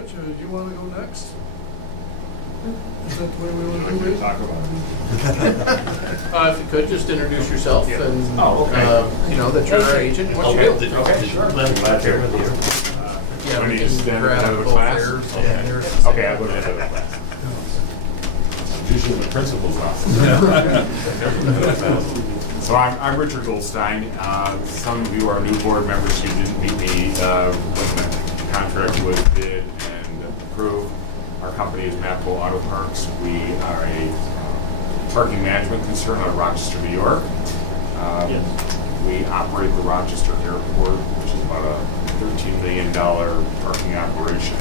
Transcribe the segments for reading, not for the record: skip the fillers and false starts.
Rich, do you want to go next? Is that the way we want to do it? Talk about If you could, just introduce yourself Yeah. and, Oh, okay. that you're our agent, what you do. Okay, sure. Glad to. Yeah, When we you can stand grab out of the both class? theirs and Okay. yours. Okay, I'll go to the other class. Usually the principal's office. So I'm Richard Goldstein. Some of you are new board members who didn't meet me when the contract was bid and approved. Our company is Mapco Auto Parks. We are a parking management concern out of Rochester, New York. We operate the Rochester Airport, which is about a $13 million parking operation.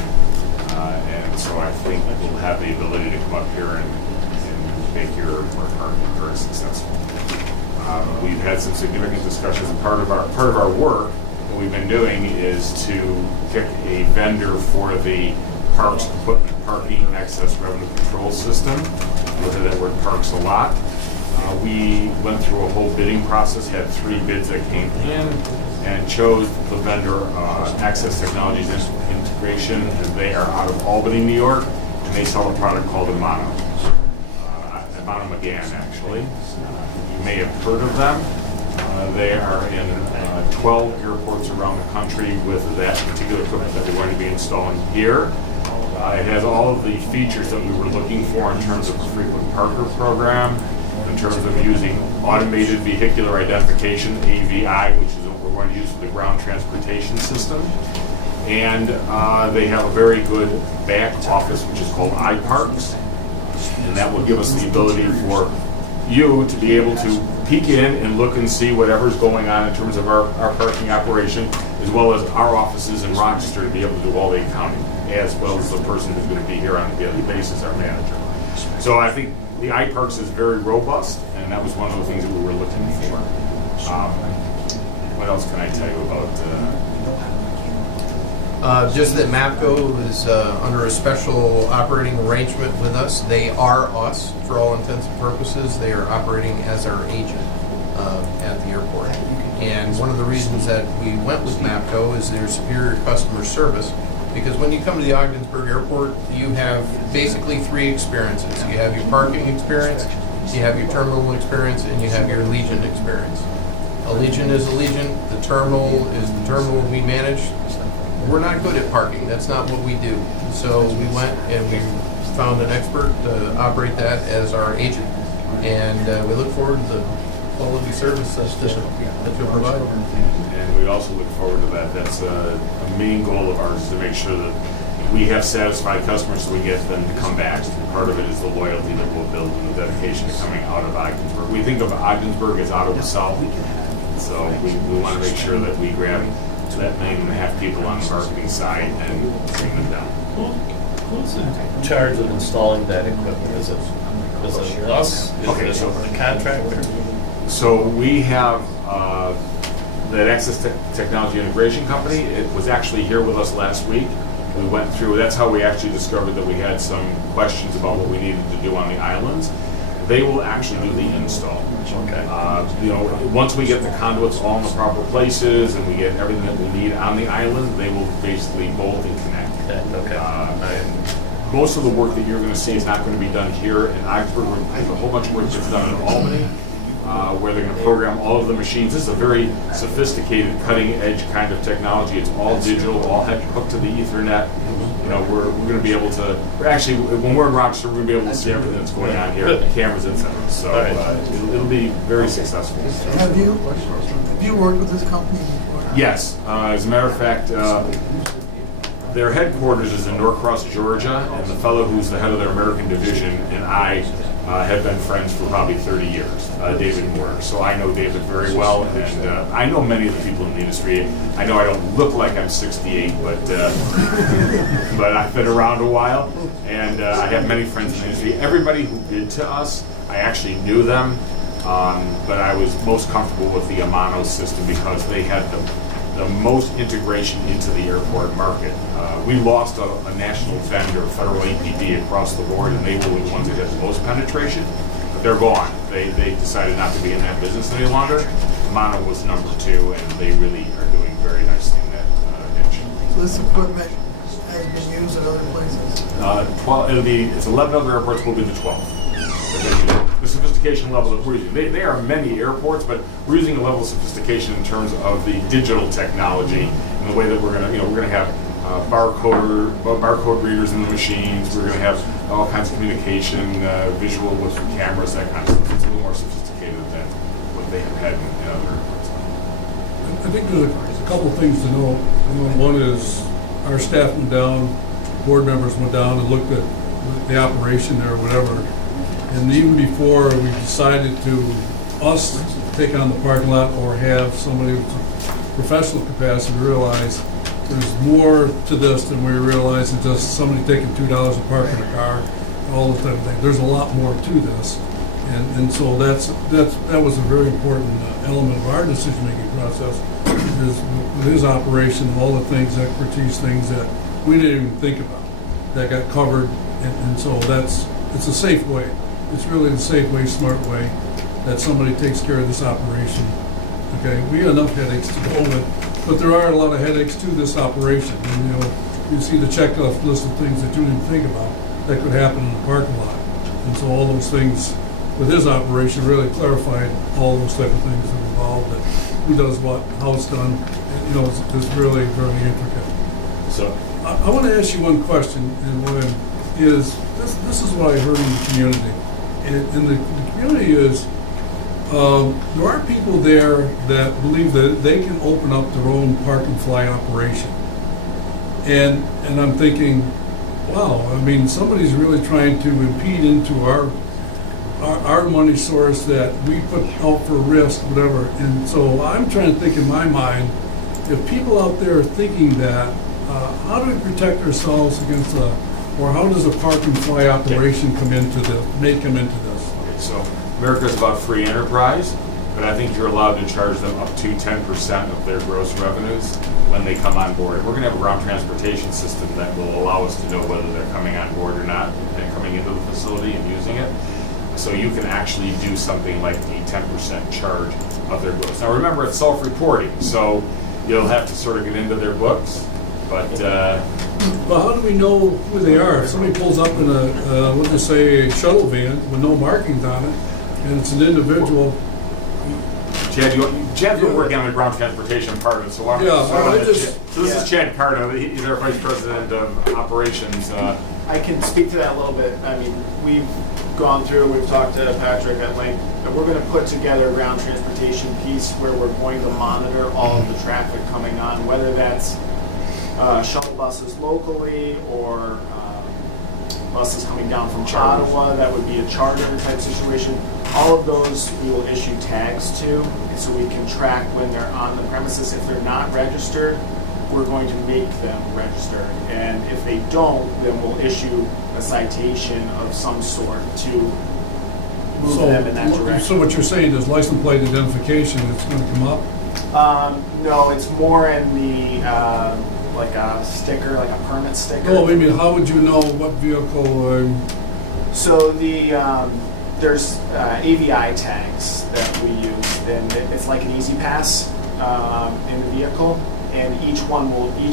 And so I think we'll have the ability to come up here and make your parking very successful. We've had some significant discussions, and part of our work, what we've been doing is to pick a vendor for the parks equipment parking access revenue control system. Look at that word parks a lot. We went through a whole bidding process, had 3 bids that came in, and chose the vendor Access Technologies Integration, and they are out of Albany, New York, and they sell a product called Amano. Amano McGann, actually. You may have heard of them. They are in 12 airports around the country with that particular equipment that we're going to be installing here. It has all of the features that we were looking for in terms of a frequent parker program, in terms of using automated vehicular identification, AVI, which is what we're going to use for the ground transportation system. And they have a very good back office, which is called iParks. And that will give us the ability for you to be able to peek in and look and see whatever's going on in terms of our parking operation, as well as our offices in Rochester to be able to do all the accounting, as well as the person who's going to be here on a daily basis, our manager. So I think the iParks is very robust, and that was one of the things that we were looking for. What else can I tell you about? Just that MAPCO is under a special operating arrangement with us. They are us for all intents and purposes. They are operating as our agent at the airport. And one of the reasons that we went with MAPCO is their superior customer service. Because when you come to the Ogdensburg Airport, you have basically 3 experiences. You have your parking experience, you have your terminal experience, and you have your Allegiant experience. Allegiant is Allegiant, the terminal is the terminal we manage. We're not good at parking, that's not what we do. So we went and we found an expert to operate that as our agent. And we look forward to the quality service that you'll provide. And we also look forward to that. That's a main goal of ours, is to make sure that we have satisfied customers so we get them to come back. And part of it is the loyalty that we'll build and the dedication to coming out of Ogdensburg. We think of Ogdensburg as out of the south, so we want to make sure that we grab that 1.5 million people on the marketing side and bring them down. Who's in charge of installing that equipment? Is it us? Okay, Is so- it the contractor? So we have that Access Technology Integration Company. It was actually here with us last week. We went through, that's how we actually discovered that we had some questions about what we needed to do on the islands. They will actually do the install. Okay. Once we get the conduits all in the proper places and we get everything that we need on the island, they will basically bolt and connect. Okay. And most of the work that you're going to see is not going to be done here in Ogdensburg. There's a whole bunch of work that's done in Albany, where they're going to program all of the machines. This is a very sophisticated, cutting-edge kind of technology. It's all digital, all hooked to the Ethernet. We're going to be able to. When we're in Rochester, we're going to be able to see everything that's going on here. Cameras inside. So it'll be very successful. Have you worked with this company before? Yes. As a matter of fact, their headquarters is in Norcross, Georgia, and the fellow who's the head of their American division and I have been friends for probably 30 years, David Moore. So I know David very well, and I know many of the people in the industry. I know I don't look like I'm 68, but I've been around a while, and I have many friends in the industry. Everybody who bid to us, I actually knew them, but I was most comfortable with the Amano system because they had the most integration into the airport market. We lost a national vendor, federal APD, across the board, and they were the ones that had the most penetration, but they're gone. They decided not to be in that business any longer. Amano was number 2, and they really are doing very nicely in that niche. So this equipment has been used at other places? 12, it's 11 other airports, will be the 12th. The sophistication level that we're using. They are many airports, but we're using a level of sophistication in terms of the digital technology and the way that we're gonna have barcode readers in the machines. We're gonna have all kinds of communication, visual with cameras, that kind of stuff. It's a little more sophisticated than what they have had in other airports. I think there's a couple things to know. One is our staff went down, board members went down and looked at the operation there or whatever. And even before we decided to take on the parking lot or have somebody with professional capacity, realize there's more to this than we realize than just somebody taking $2 to park in a car, all the type of thing. There's a lot more to this. And so that was a very important element of our decision-making process, is with his operation, all the things, expertise, things that we didn't even think about, that got covered. And so it's a safe way. It's really the safe way, smart way, that somebody takes care of this operation. Okay, we have enough headaches to go with, but there are a lot of headaches to this operation. And, you see the checklist list of things that you didn't think about that could happen in the parking lot. And so all those things with his operation really clarified all those type of things that are involved, that who does what, how it's done. And, it's really very intricate. So, I want to ask you one question, and this is what I heard in the community. And the community is, there are people there that believe that they can open up their own park and fly operation. And I'm thinking, wow, I mean, somebody's really trying to impede into our money source that we put out for risk, whatever. And so I'm trying to think in my mind, if people out there are thinking that, how do we protect ourselves against or how does a park and fly operation come into this? Okay, so America is about free enterprise, but I think you're allowed to charge them up to 10% of their gross revenues when they come on board. We're going to have a ground transportation system that will allow us to know whether they're coming on board or not and coming into the facility and using it. So you can actually do something like a 10% charge of their gross. Now remember, it's self-reporting, so you'll have to sort of get into their books, but Well, how do we know who they are? If somebody pulls up in a shuttle van with no markings on it, and it's an individual. Chad's been working on the ground transportation part of it, so why don't Yeah, so why don't this is Chad Carno, he's our Vice President of Operations. I can speak to that a little bit. I mean, we've gone through, we've talked to Patrick at length, and we're going to put together a ground transportation piece where we're going to monitor all of the traffic coming on, whether that's shuttle buses locally or buses coming down from Ottawa. That would be a charter type situation. All of those we will issue tags to, so we can track when they're on the premises. If they're not registered, we're going to make them registered. And if they don't, then we'll issue a citation of some sort to move them in that direction. So what you're saying is license plate identification is going to come up? No, it's more in the like a sticker, like a permit sticker. Oh, I mean, how would you know what vehicle? So there's AVI tags that we use, and it's like an Easy Pass in the vehicle, and each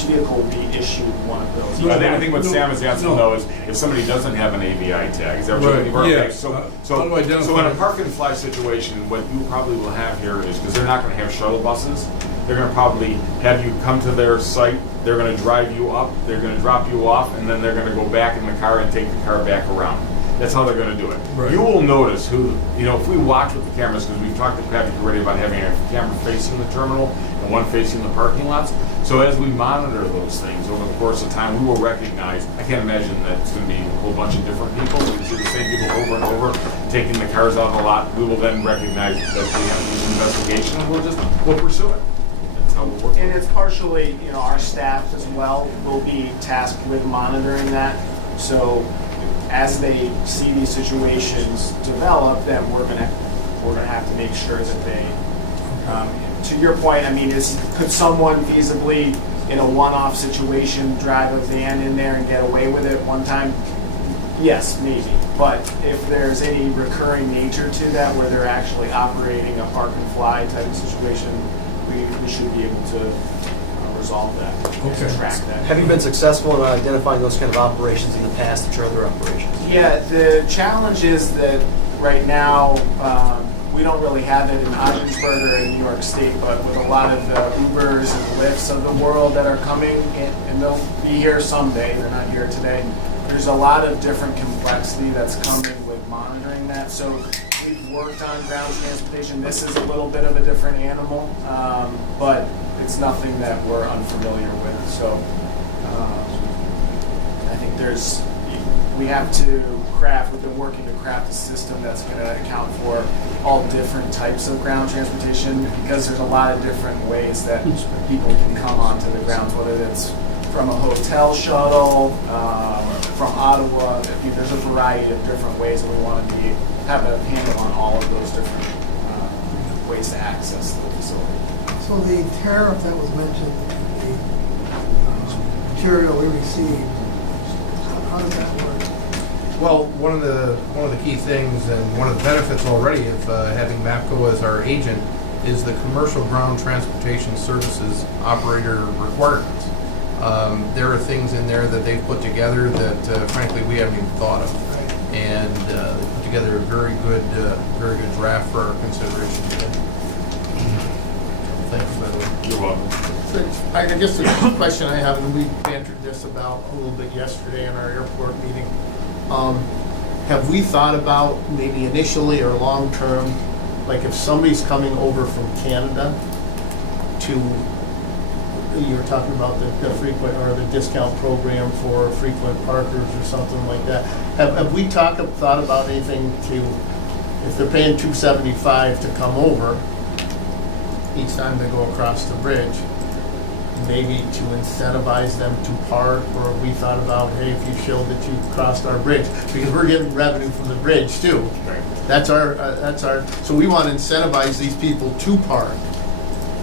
vehicle will be issued one of those. I think what Sam is asking though is if somebody doesn't have an AVI tag, is that what you're looking for? Yeah. Okay, How do I identify so in a it? park and fly situation, what you probably will have here is, because they're not going to have shuttle buses, they're going to probably have you come to their site, they're going to drive you up, they're going to drop you off, and then they're going to go back in the car and take the car back around. That's how they're going to do it. Right. You will notice if we watch with the cameras, because we've talked to Patrick already about having a camera facing the terminal and one facing the parking lots. So as we monitor those things over the course of time, we will recognize, I can't imagine that it's going to be a whole bunch of different people. We see the same people over and over taking the cars off a lot. We will then recognize that we have to do some investigation and we'll pursue it. That's how we'll work. And it's partially, our staff as well will be tasked with monitoring that. So as they see these situations develop, then we're gonna have to make sure that they. To your point, I mean, could someone feasibly, in a one-off situation, drive a van in there and get away with it one time? Yes, maybe. But if there's any recurring nature to that, where they're actually operating a park and fly type of situation, we should be able to resolve that, Okay. and track that. Have you been successful in identifying those kind of operations in the past at your other operations? Yeah, the challenge is that right now, we don't really have it in Ogdensburg or in New York State, but with a lot of the Ubers and Lyfts of the world that are coming, and they'll be here someday, they're not here today, there's a lot of different complexity that's coming with monitoring that. So we've worked on ground transportation. This is a little bit of a different animal, but it's nothing that we're unfamiliar with. So I think we have to we've been working to craft a system that's going to account for all different types of ground transportation, because there's a lot of different ways that people can come onto the grounds, whether it's from a hotel shuttle, from Ottawa. I mean, there's a variety of different ways, and we want to have a handle on all of those different ways to access the facility. So the tariff that was mentioned, the material we received, how does that work? Well, one of the key things and one of the benefits already of having MAPCO as our agent is the commercial ground transportation services operator requirements. There are things in there that they've put together that frankly we haven't even thought of, and they put together a very good draft for our consideration today. Thanks, by the way. You're welcome. So, I guess the question I have, and we bantered this about a little bit yesterday in our airport meeting, have we thought about maybe initially or long-term, like if somebody's coming over from Canada to, you were talking about the frequent or the discount program for frequent parkers or something like that. Have we thought about anything to, if they're paying $275 to come over each time they go across the bridge, maybe to incentivize them to park, or we thought about, hey, if you showed that you crossed our bridge, because we're getting revenue from the bridge too. Right. That's our, so we want to incentivize these people to park.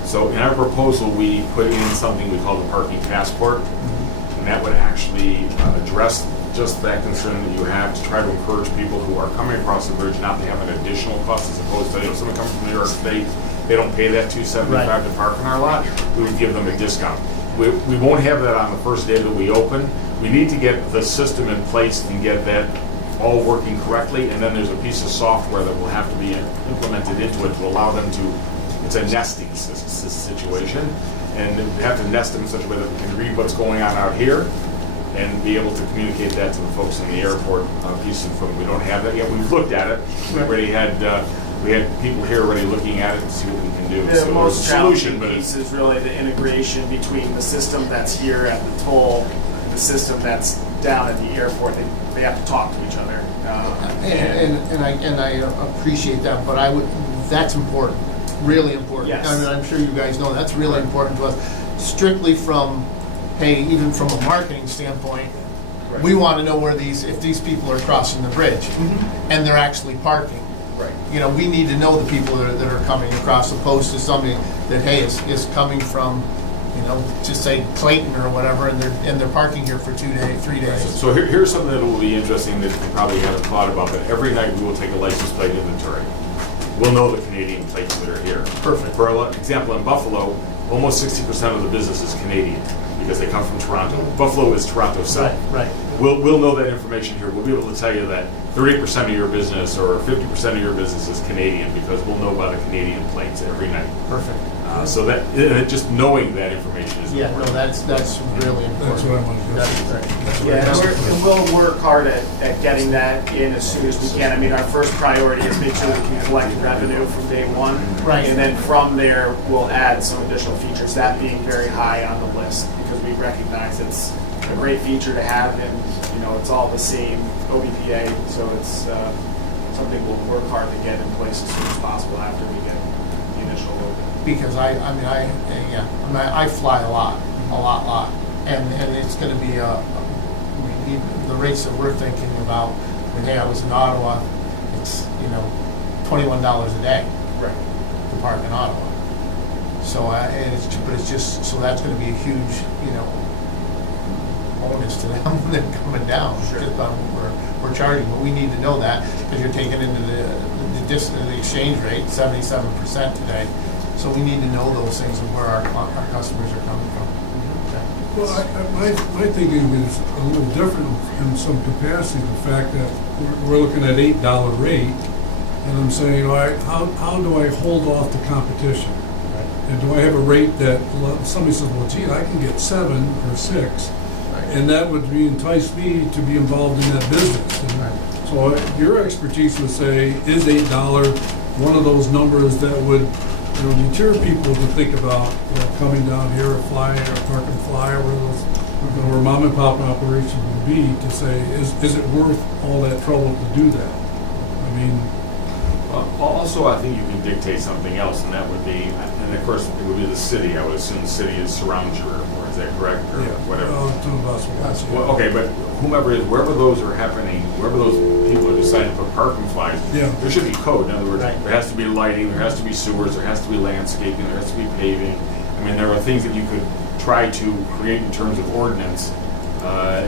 So in our proposal, we put in something we call the parking passport, and that would actually address just that concern that you have, to try to encourage people who are coming across the bridge not to have an additional cost, as opposed to, someone coming from New York State, they don't pay that $275 Right. to park in our lot, we would give them a discount. We won't have that on the first day that we open. We need to get the system in place and get that all working correctly, and then there's a piece of software that will have to be implemented into it to allow them to, it's a nesting situation, and we have to nest them in such a way that we can read what's going on out here and be able to communicate that to the folks in the airport piece of it. We don't have that yet. We've looked at it. We already had we had people here already looking at it to see what we can do. The So most there's a solution, challenging but piece is really the integration between the system that's here at the toll and the system that's down at the airport. They have to talk to each other. And I appreciate that, but that's important, really important. Yes. I mean, I'm sure you guys know that's really important to us. Strictly from, hey, even from a marketing standpoint, we want to know if these people are crossing the bridge and they're actually parking. Right. You know, we need to know the people that are coming across, opposed to somebody that, hey, is coming from, just say Clayton or whatever, and they're parking here for 2 days, 3 days. So here's something that will be interesting that you probably haven't thought about, but every night we will take a license plate inventory. We'll know the Canadian plates that are here. Perfect. For example, in Buffalo, almost 60% of the business is Canadian because they come from Toronto. Buffalo is Toronto South. Right. We'll know that information here. We'll be able to tell you that 30% of your business or 50% of your business is Canadian because we'll know by the Canadian plates every night. Perfect. So that just knowing that information is Yeah, no, important. that's really important. That's what I wanted to That's say. right. Yeah, and we'll work hard at getting that in as soon as we can. I mean, our first priority is make sure we can collect revenue from day one. Right. And then from there, we'll add some additional features, that being very high on the list, because we recognize it's a great feature to have, and, it's all the same OBPA, so it's something we'll work hard to get in place as soon as possible after we get the initial open. Because I fly a lot, and it's going to be the rates that we're thinking about. When I was in Ottawa, it's $21 a day Right. to park in Ottawa. So it's just so that's going to be a huge bonus to them when they're coming down. Sure. Just on what we're charging, but we need to know that because you're taking into the exchange rate 77% today. So we need to know those things and where our customers are coming from. Well, my thinking is a little different in some capacity, the fact that we're looking at $8 rate, and I'm saying, all right, how do I hold off the competition? And do I have a rate that somebody says, well, gee, I can get 7 or 6, and that would entice me to be involved in that business. And so your expertise would say, is $8 one of those numbers that would deter people to think about coming down here or flying or park and fly or where those, or mom and pop operation would be, to say, is it worth all that trouble to do that? I mean, Also, I think you can dictate something else, and that would be, and of course, it would be the city. I would assume the city surrounds your airport. Is that correct, or whatever? Talking about some Well, okay, but whomever is, wherever those are happening, wherever those people are deciding to put parking flags, Yeah. there should be code. In other words, there has to be lighting, there has to be sewers, there has to be landscaping, there has to be paving. I mean, there are things that you could try to create in terms of ordinance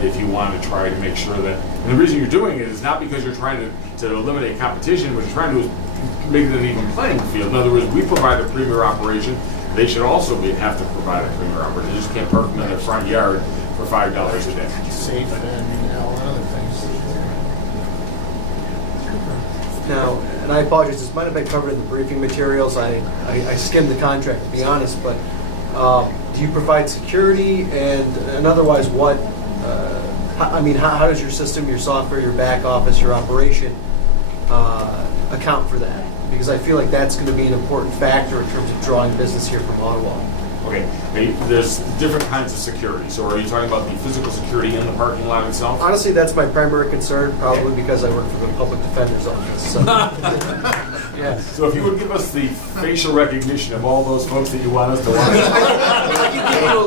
if you want to try to make sure that. And the reason you're doing it is not because you're trying to eliminate competition. What you're trying to do is make it an even playing field. In other words, we provide a premier operation. They should also have to provide a premier operation. You just can't park them in their front yard for $5 a day. Safe and other things. Now, and I apologize, this might have been covered in the briefing materials. I skimmed the contract, to be honest, but do you provide security, and otherwise what, how does your system, your software, your back office, your operation account for that? Because I feel like that's going to be an important factor in terms of drawing business here from Ottawa. Okay, there's different kinds of security. So are you talking about the physical security in the parking lot itself? Honestly, that's my primary concern, probably because I work for the Public Defender's Office. So. Yes. So if you would give us the facial recognition of all those folks that you want us to watch. We'll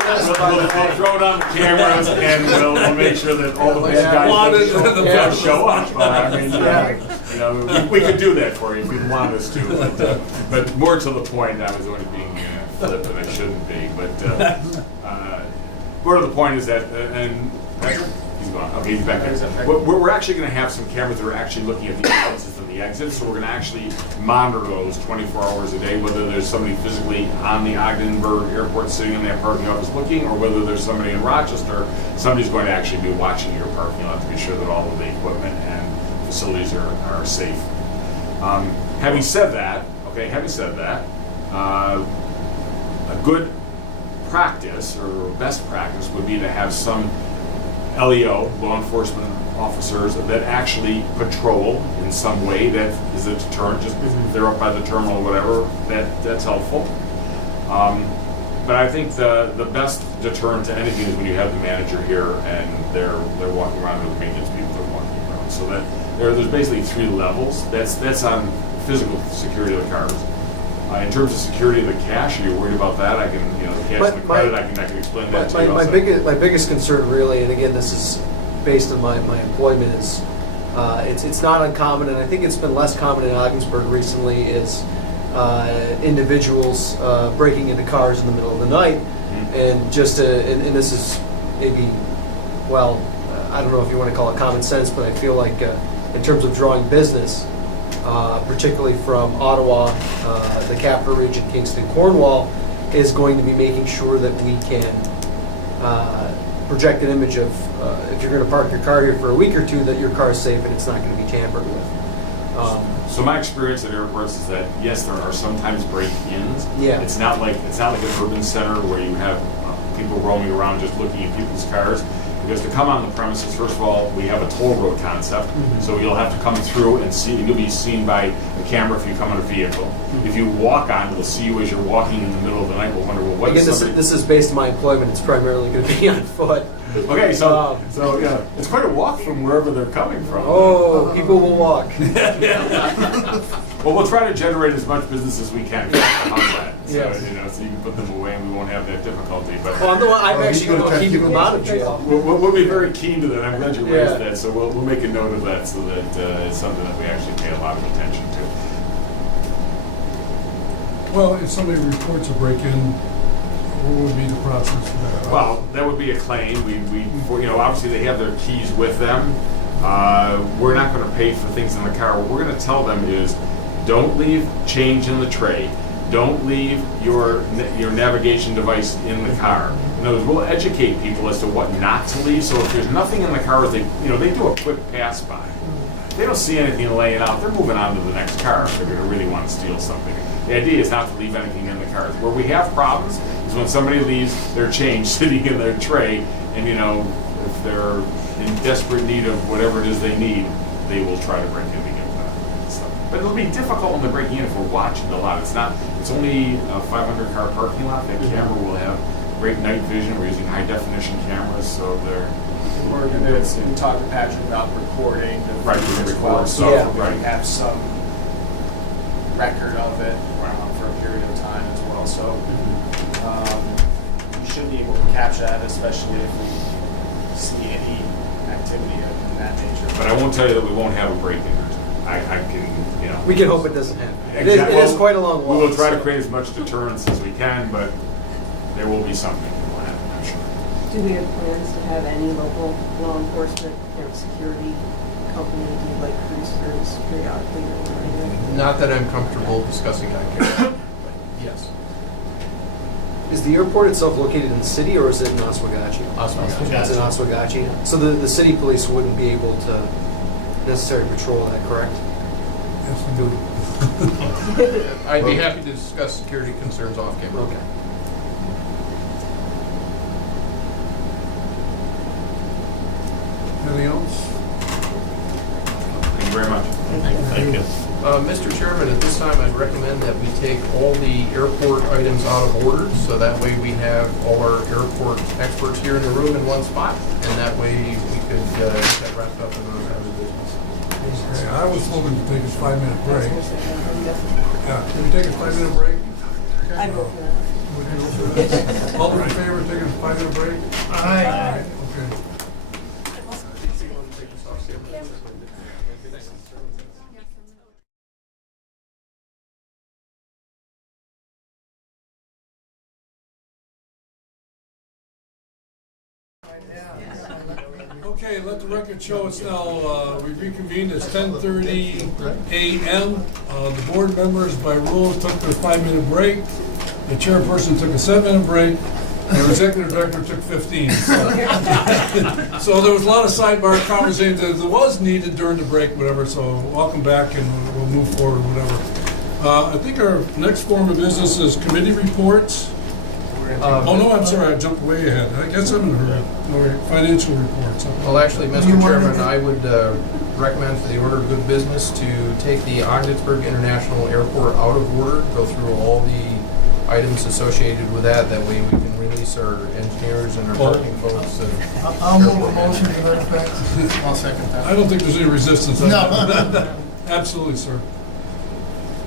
throw it on the cameras and we'll make sure that all the bad guys don't show up. I mean, we could do that for you if you want us to. But more to the point, I was only being flipped and I shouldn't be. But more to the point is that, and he's gone. Okay, he's back there. We're actually going to have some cameras that are actually looking at the entrances and the exits, so we're going to actually monitor those 24 hours a day, whether there's somebody physically on the Ogdenburg Airport sitting in that parking office looking, or whether there's somebody in Rochester, somebody's going to actually be watching your parking lot to be sure that all of the equipment and facilities are safe. Having said that, a good practice or best practice would be to have some LEO, law enforcement officers, that actually patrol in some way that is a deterrent. Just if they're up by the terminal or whatever, that's helpful. But I think the best deterrent to anything is when you have the manager here and they're walking around, with the maintenance people that are walking around. So that there's basically 3 levels. That's on physical security of the cars. In terms of security of the cash, are you worried about that? I can, the cash and the credit, I can explain that to you also. My biggest concern really, and again, this is based on my employment, is it's not uncommon, and I think it's been less common in Ogdensburg recently, is individuals breaking into cars in the middle of the night, and and this is maybe, I don't know if you want to call it common sense, but I feel like in terms of drawing business, particularly from Ottawa, the capital region, Kingston, Cornwall, is going to be making sure that we can project an image of if you're going to park your car here for a week or two, that your car is safe and it's not going to be tampered with. So my experience at airports is that yes, there are sometimes break-ins. Yeah. It's not like an urban center where you have people roaming around just looking at people's cars. Because to come on the premises, first of all, we have a toll road concept, so you'll have to come through and see, and you'll be seen by a camera if you come in a vehicle. If you walk on, we'll see you as you're walking in the middle of the night. We'll wonder, well, what Again, is somebody... this is based on my employment. It's primarily going to be on foot. Okay, so yeah, it's quite a walk from wherever they're coming from. Oh, people will walk. Well, we'll try to generate as much business as we can on that. So, Yes. So you can put them away and we won't have that difficulty. But I'm actually going to keep them out of jail. we'll be very keen to that. I'm glad you raised Yeah. that. So we'll make a note of that so that it's something that we actually pay a lot of attention to. well, if somebody reports a break-in, what would be the process for that? Well, that would be a claim. We obviously they have their keys with them. We're not going to pay for things in the car. What we're going to tell them is, don't leave change in the tray. don't leave your navigation device in the car. In other words, we'll educate people as to what not to leave. So if there's nothing in the car, they do a quick pass by. They don't see anything laying out. They're moving on to the next car if they're going to really want to steal something. The idea is not to leave anything in the cars. Where we have problems is when somebody leaves their change sitting in their tray, and if they're in desperate need of whatever it is they need, they will try to break in to get that stuff. But it'll be difficult when they're breaking in if we're watching a lot. It's only a 500 car parking lot. That camera will have great night vision. We're using high definition cameras, so they're We're gonna, we talked to Patrick about recording the Right, we can as record well, so stuff, we right. can have some record of it for a period of time as well. So we should be able to capture that, especially if we see any activity of that nature. But I won't tell you that we won't have a break in there. I can, We can hope it doesn't happen. It Exactly. is quite a long We walk. will try to so- create as much deterrence as we can, but there will be something that will happen, I'm sure. Do we have plans to have any local law enforcement, security company do like cruise tours periodically or anything? Not that I'm comfortable discussing on camera, but yes. Is the airport itself located in the city, or is it in Oswegatchie? Oswegatchie. It's in Oswegatchie. So the city police wouldn't be able to necessarily patrol that, correct? Yes, we do. I'd be happy to discuss security concerns off camera. Okay. Anything else? Thank you very much. Thank you. Mr. Chairman, at this time, I'd recommend that we take all the airport items out of order, so that way we have all our airport experts here in the room in one spot, and that way we could get that wrapped up in those other business. Okay, I was hoping to take a 5-minute break. Yeah, can we take a 5-minute break? I vote for that. We can go through this. All those in favor of taking a 5-minute break? Aye. Okay. Okay, let the record show it's now, we reconvened, it's 10:30 a.m. The board members by rule took their 5-minute break. The chairperson took a 7-minute break. The executive director took 15. So there was a lot of sidebar conversations that was needed during the break, whatever, so welcome back and we'll move forward, whatever. I think our next form of business is committee reports. Oh, no, I'm sorry, I jumped way ahead. I guess I'm in her financial reports. Well, actually, Mr. Chairman, I would recommend for the order of good business to take the Ogdensburg International Airport out of order, go through all the items associated with that. That way we can release our engineers and our parking folks. I'll move a motion to that effect. I'll second that. I don't think there's any resistance. No. Absolutely, sir.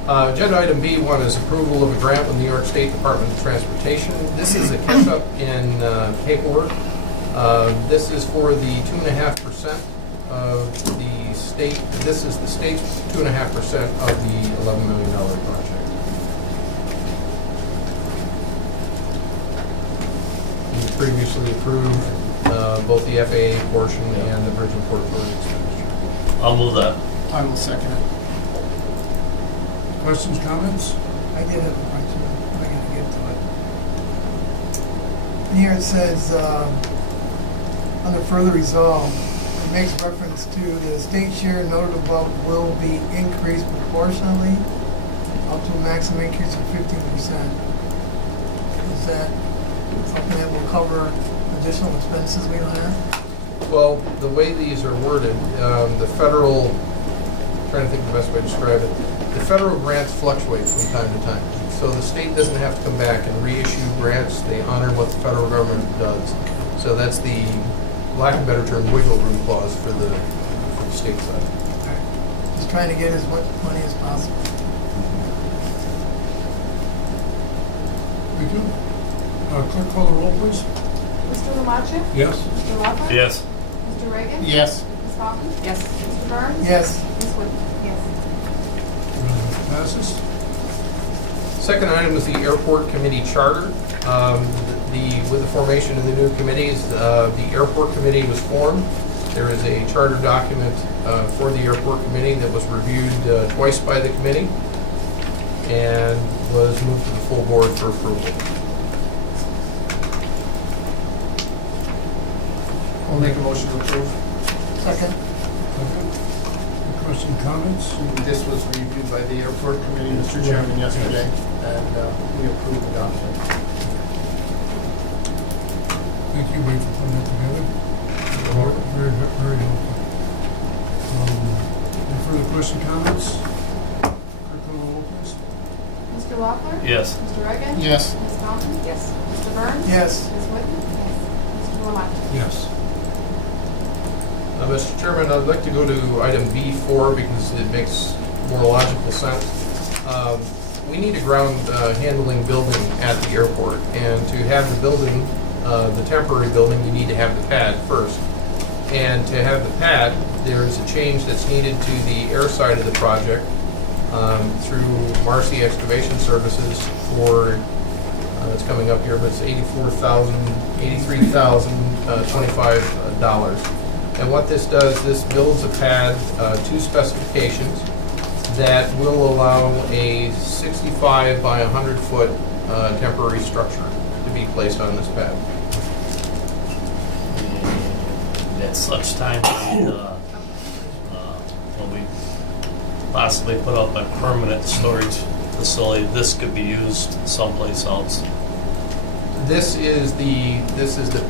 Agenda item B1 is approval of a grant with New York State Department of Transportation. This is a catch-up in paperwork. This is for the 2.5% of the state. This is the state's 2.5% of the $11 million project. We previously approved both the FAA portion and the Bridge and Port Authority expenditure. I'll move that. I will second it. Questions, comments? I did have a question, I'm gonna get to it. And here it says, under further resolve, it makes reference to the state share noted above will be increased proportionally up to a maximum increase of 15%. Is that something that will cover additional expenses we don't have? Well, the way these are worded, the federal, trying to think of the best way to describe it, the federal grants fluctuate from time to time. So the state doesn't have to come back and reissue grants. They honor what the federal government does. So that's the, lack of a better term, wiggle room clause for the state side. Just trying to get as much money as possible. Thank you. Clerk, call the roll, please. Mr. Lamacha? Yes? Mr. Lawler? Yes. Mr. Reagan? Yes. Ms. Hoffman? Yes. Mr. Burns? Yes. Ms. Whitney? Yes. Passes. Second item is the airport committee charter. With the formation of the new committees, the airport committee was formed. There is a charter document for the airport committee that was reviewed twice by the committee. and was moved to the full board for approval. I'll make a motion to approve. Second. Any questions, comments? This was reviewed by the airport committee, Mr. Chairman, yesterday, and we approved adoption. Thank you, Wade, for putting that together. Very, very helpful. Any further questions, comments? Clerk call the roll, please. Mr. Loeffler? Yes. Mr. Reagan? Yes. Ms. Fountain? Yes. Mr. Burns? Yes. Ms. Whitten? Yes. Mr. Lamont? Yes. Mr. Chairman, I'd like to go to item B4 because it makes more logical sense. We need a ground handling building at the airport, and to have the building, the temporary building, you need to have the pad first. And to have the pad, there's a change that's needed to the air side of the project through Marcy Excavation Services for, it's coming up here, but it's $83,025. And what this does, this builds a pad to specifications that will allow a 65 by 100 foot temporary structure to be placed on this pad. At such time, when we possibly put up a permanent storage facility, this could be used someplace else. This is the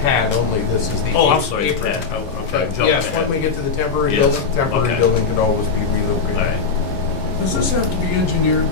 pad only. This is the Oh, I'm sorry, apron. Pat. Okay, But jump yes, ahead. when we get to the temporary Yes, building, temporary okay. building could always be All relocated. right. Does this have to be engineered?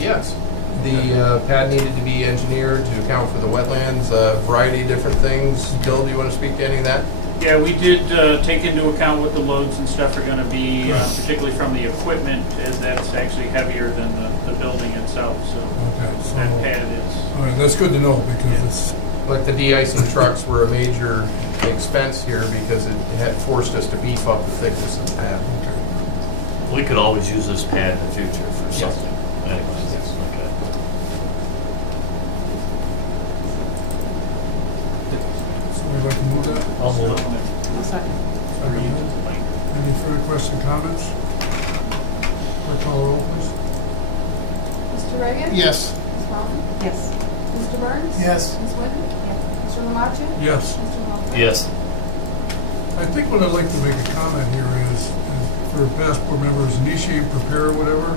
Yes, the pad needed to be engineered to account for the wetlands, a variety of different things. Bill, do you want to speak to any of that? Yeah, we did take into account what the loads and stuff are gonna be, particularly from the equipment, as that's actually heavier than the building itself, so Okay, so, that pad is. all right, that's good to know because it's, Like the de-icing trucks were a major expense here because it had forced us to beef up the thickness of the pad. okay. We could always use this pad in the future for Yes. something. Anyways, okay. So we'd like to move that? I'll move it. I'll second. Any further questions, comments? Clerk call the roll, please. Mr. Reagan? Yes. Ms. Fountain? Yes. Mr. Burns? Yes. Ms. Whitten? Yes. Mr. Lamont? Yes. Mr. Loeffler? Yes. I think what I'd like to make a comment here is for past board members, initiate, prepare, whatever.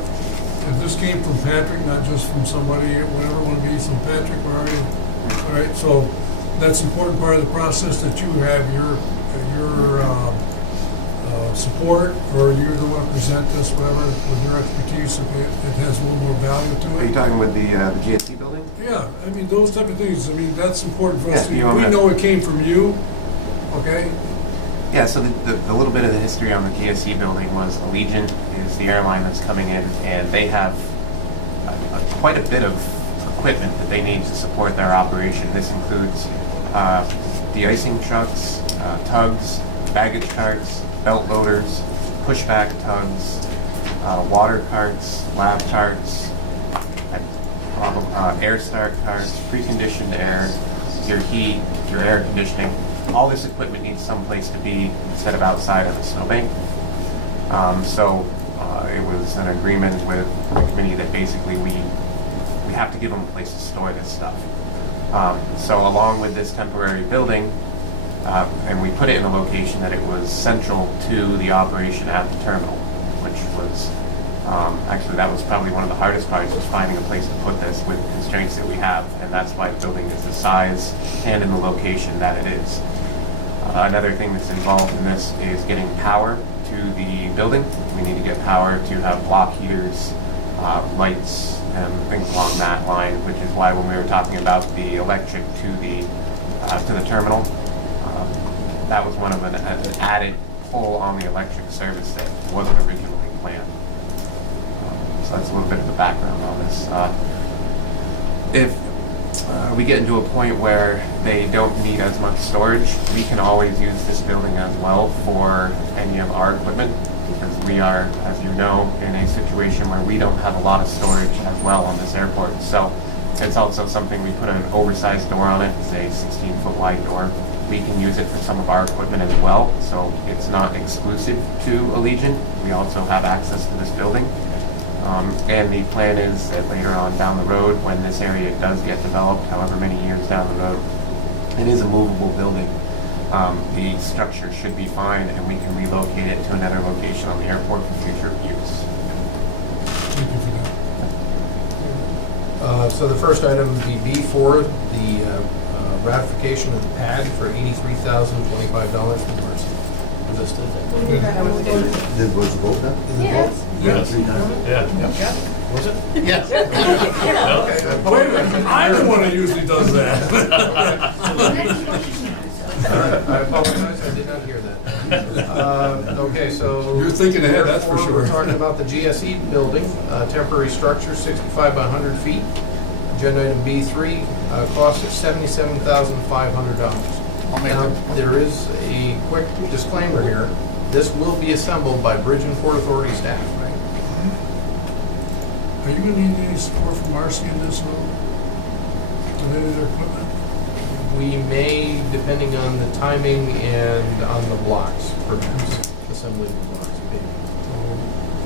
If this came from Patrick, not just from somebody, whatever, want to be, so Patrick, where are you? All right, so that's an important part of the process that you have your support, or you're the one to present this, whatever, with your expertise, if it has a little more value to Are it. you talking with the GSC building? Yeah, I mean, those type of things, I mean, that's important for us. Yeah, you want We me to- know it came from you, okay? Yeah, so the little bit of the history on the GSC building was Allegiant is the airline that's coming in, and they have quite a bit of equipment that they need to support their operation. This includes de-icing trucks, tugs, baggage carts, belt loaders, pushback tugs, water carts, lab carts, air start carts, preconditioned air, your heat, your air conditioning. All this equipment needs someplace to be instead of outside on a snowbank. So it was an agreement with the committee that basically we have to give them a place to store this stuff. So along with this temporary building, and we put it in a location that it was central to the operation at the terminal, which was, actually that was probably one of the hardest parts, was finding a place to put this with the constraints that we have, and that's why the building is the size and in the location that it is. Another thing that's involved in this is getting power to the building. We need to get power to have block heaters, lights, and things along that line, which is why when we were talking about the electric to the terminal, that was one of an added pull on the electric service that wasn't originally planned. So that's a little bit of the background on this. If we get into a point where they don't need as much storage, we can always use this building as well for any of our equipment, because we are, as you know, in a situation where we don't have a lot of storage as well on this airport. So it's also something, we put an oversized door on it. It's a 16-foot wide door. We can use it for some of our equipment as well, so it's not exclusive to Allegiant. We also have access to this building. And the plan is that later on down the road, when this area does get developed, however many years down the road, it is a movable building. The structure should be fine, and we can relocate it to another location on the airport for future use. Thank you for that. So the first item would be B4, the ratification of the pad for $83,025 from Mercy. Was the vote done? Yes. Yes. Yeah. Was it? Yes. Wait a minute, I'm the one that usually does that. I apologize, I did not hear that. Okay, so. You're thinking ahead, that's for therefore, sure. We're talking about the GSE building, temporary structure, 65 by 100 feet. Agenda item B3, cost is $77,500. Now, there is a quick disclaimer here. This will be assembled by Bridge and Port Authority staff. Are you gonna need any support from Marcy in this room? With any of their equipment? We may, depending on the timing and on the blocks, perhaps, assembly of the blocks. maybe. So,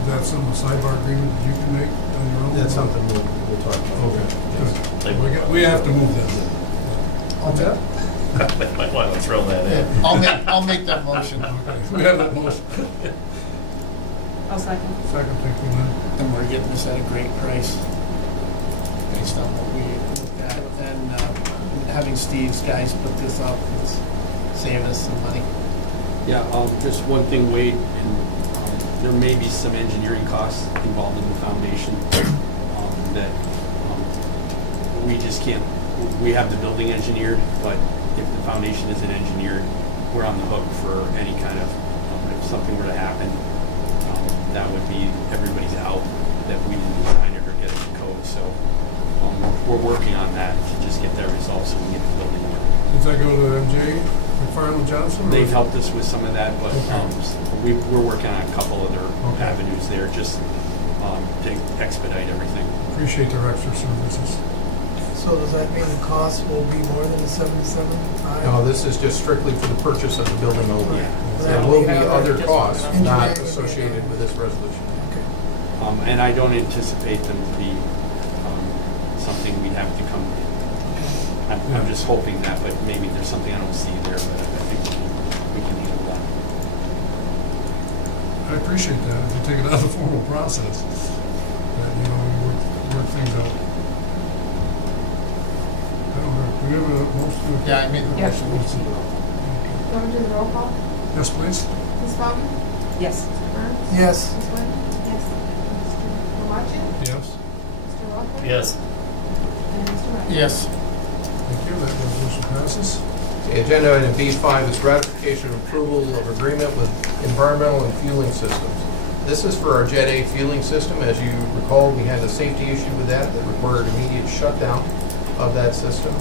is that some sidebar agreement that you can make on your own? That's something we'll talk about. Okay, Yes. good. We have to move that. Okay. Might want to throw that in. I'll make that motion. Okay, we have that motion. I'll second. Second, thank you, Lynn. And we're getting this at a great price based on what we looked at. And having Steve's guys put this up, it's saving us some money. Yeah, just one thing, Wade, and there may be some engineering costs involved in the foundation that we just can't, we have the building engineered, but if the foundation isn't engineered, we're on the hook for any kind of, if something were to happen, that would be, everybody's out, that we didn't design it or get it in code, so we're working on that to just get that resolved so we can get the building working. Does that go to MJ, McFarland Johnson? or- They've helped us with some of that, but we're working on a couple other Okay. avenues there, just to expedite everything. Appreciate their extra services. So does that mean the cost will be more than the 77.5? No, this is just strictly for the purchase of the building only. Yeah. There will be other Just costs not engineering. associated with this resolution. Okay. And I don't anticipate them to be something we have to come, I'm just hoping that, but maybe there's something I don't see there, but I think we can handle that. I appreciate that, if you take it out of the formal process, that, you know, we work things out. I don't know, do we have a motion? Yeah, I made the Yeah. motion. You want to do the roll call? Yes, please. Ms. Fogg? Yes. Mr. Burns? Yes. Ms. White? Yes. Mr. Malatcha? Yes. Mr. Rothman? Yes. And Mr. Wright? Yes. Thank you, that resolution passes. Okay, agenda item B5 is ratification and approval of agreement with Environmental and Fueling Systems. This is for our Jet A fueling system. As you recall, we had a safety issue with that required immediate shutdown of that system.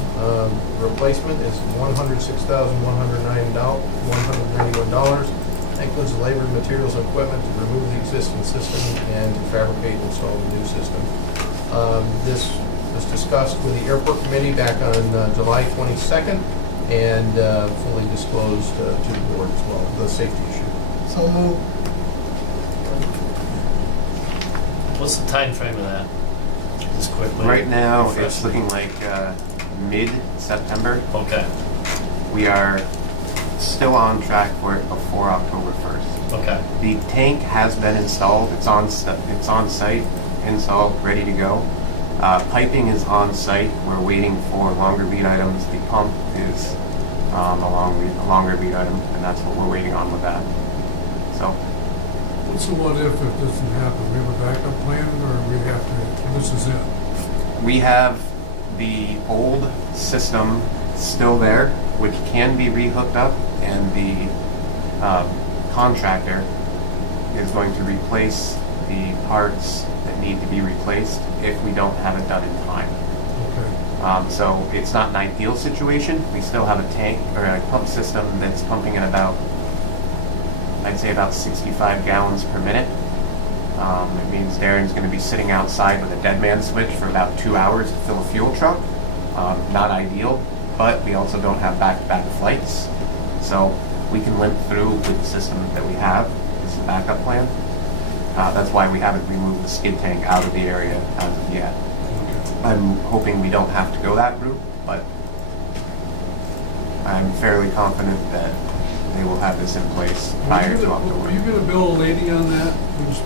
Replacement is $106,191. That includes the labor, materials, and equipment to remove the existing system and to fabricate and install the new system. This was discussed with the airport committee back on July 22nd and fully disclosed to the board as well, the safety issue. So move. What's the time frame of that? Just quickly. Right now, refresh it's me. looking like mid-September. Okay, We are still on track for it before October 1st. okay. The tank has been installed. It's on site, installed, ready to go. Piping is on site. We're waiting for longer lead items. The pump is a longer lead item, and that's what we're waiting on with that. So What's the what if this doesn't happen? We have a backup plan, or we have to, this is it? we have the old system still there, which can be rehooked up, and the contractor is going to replace the parts that need to be replaced if we don't have it done in time. Okay. So it's not an ideal situation. We still have a tank or a pump system that's pumping at I'd say about 65 gallons per minute. It means Darren's going to be sitting outside with a dead man switch for about 2 hours to fill a fuel truck. Not ideal, but we also don't have back-to-back flights. So we can limp through with the system that we have. This is a backup plan. That's why we haven't removed the skid tank out of the area as of yet. I'm hoping we don't have to go that route, but I'm fairly confident that they will have this in place prior to Were October. you gonna bill a lady on that who's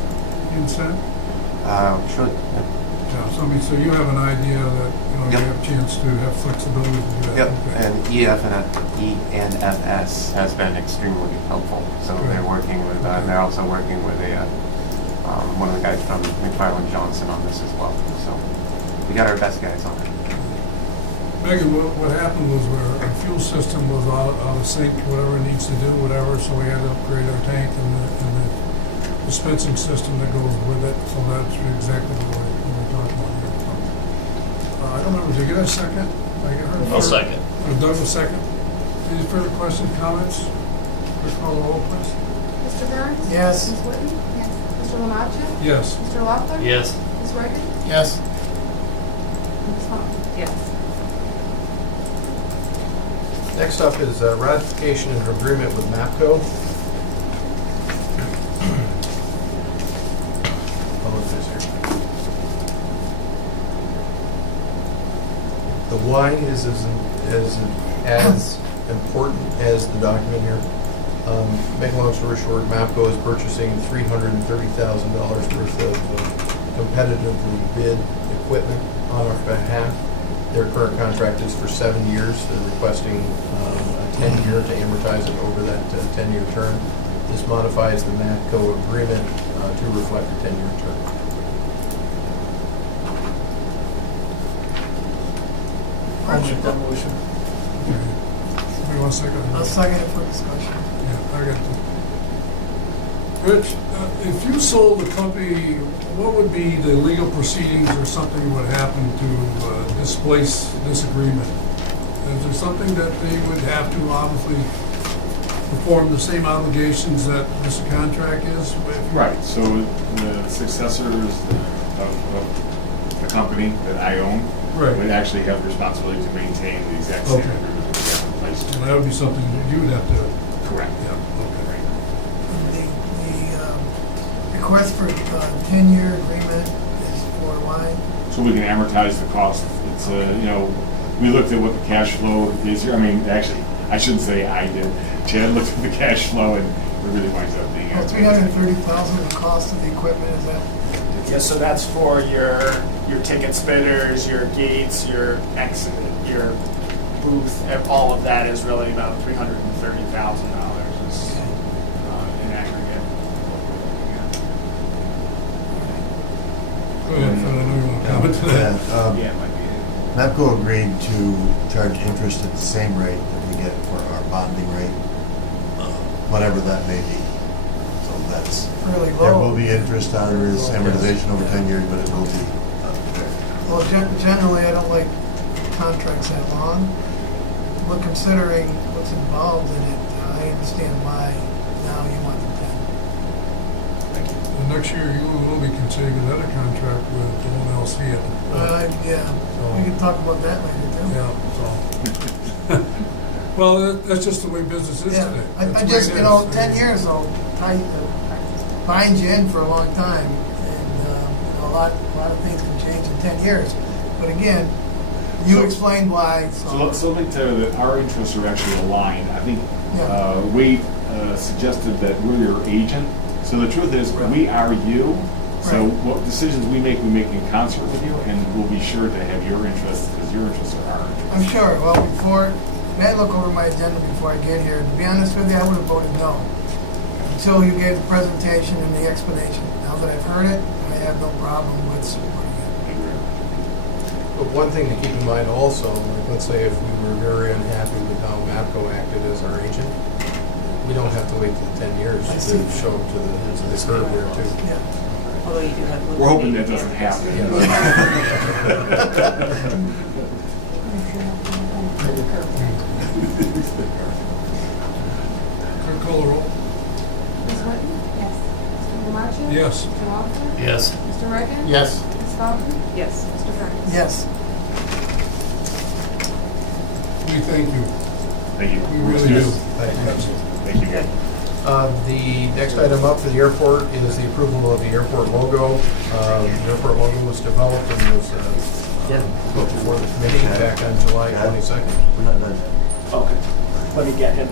being sent? Should, Yeah, so you have an idea that, you Yep. have a chance to have flexibility to do that? yep, Okay. and ENFS has been extremely helpful. So they're working with, they're also working with one of the guys from McFarland Johnson on this as well. So we got our best guys on it. Megan, what happened was our fuel system was out of sync, whatever it needs to do, whatever, so we had to upgrade our tank and the dispensing system that goes with it, so that's exactly what we're talking about here. I don't remember, did you get a second? I'll second. Doug will second. Any further questions, comments? Clerk call the roll, please. Mr. Burns? Yes. Ms. Whitten? Yes. Mr. Lamacha? Yes. Mr. Loeffler? Yes. Ms. Reagan? Yes. Ms. Sonic? Yes. Next up is ratification of agreement with MAPCO. Apologize here. The why is as important as the document here. Make a long story short, MAPCO is purchasing $330,000 worth of competitively bid equipment on our behalf. Their current contract is for 7 years. They're requesting a 10-year to amortize it over that 10-year term. This modifies the MAPCO agreement to reflect a 10-year term. I'll make that motion. Somebody want a second? I'll second it for discussion. Yeah, I got to. Rich, if you sold the company, what would be the legal proceedings or something would happen to displace this agreement? Is there something that they would have to obviously perform the same obligations that this contract is? Right, so the successors of the company that I own Right. would actually have the responsibility to maintain the exact same Okay. agreement that we have in place. And that would be something that you would have to, Correct. yeah, okay. The request for a 10-year agreement is for why? So we can amortize the cost. It's, we looked at what the cash flow is here. I mean, actually, I shouldn't say I did. Chad looked at the cash flow and it really winds up being. Well, $330,000 the cost of the equipment, is that? Yeah, so that's for your ticket spitters, your gates, your exit, your booth, all of that is really about $330,000 in aggregate. Go ahead, Fred, I know you want to comment to that. Yeah, it might be. MAPCO agreed to charge interest at the same rate that we get for our bonding rate, whatever that may be. So that's, Really there low. will be interest on this amortization over 10 years, but it will be. Well, generally, I don't like contracts that long, but considering what's involved in it, I understand why now you want the 10. And next year, you will be considering another contract with the LLC at the. Yeah, we can talk about that later, too. Yeah, so. Well, that's just the way business is Yeah, today. I That's the way just, it you know, is. 10 years will bind you in for a long time, and a lot of things can change in 10 years. But again, you explained why, So let me tell you that our interests are actually aligned. I think Yeah. Wade suggested that we're your agent. So the truth is, we are you. So Right. what decisions we make in concert with you, and we'll be sure to have your interests, because your interests are our interests. I'm sure, well, when I look over my agenda before I get here, to be honest with you, I would have voted no, until you gave the presentation and the explanation. Now that I've heard it, I have no problem with supporting it. But one thing to keep in mind also, like let's say if we were very unhappy with how MAPCO acted as our agent, we don't have to wait till 10 years I to see. show them to the curb there too. Yeah. Although you do have. We're hoping that doesn't happen. Clerk call the roll. Ms. Whitten? Yes. Mr. Lamacha? Yes. Mr. Loeffler? Yes. Mr. Reagan? Yes. Ms. Falcon? Yes. Mr. Burns? Yes. We thank you. Thank you. We really do. Thank you. The next item up for the airport is the approval of the airport logo. The airport logo was developed and was put before the committee back on July 22nd. We're not done. Okay. Let me get him.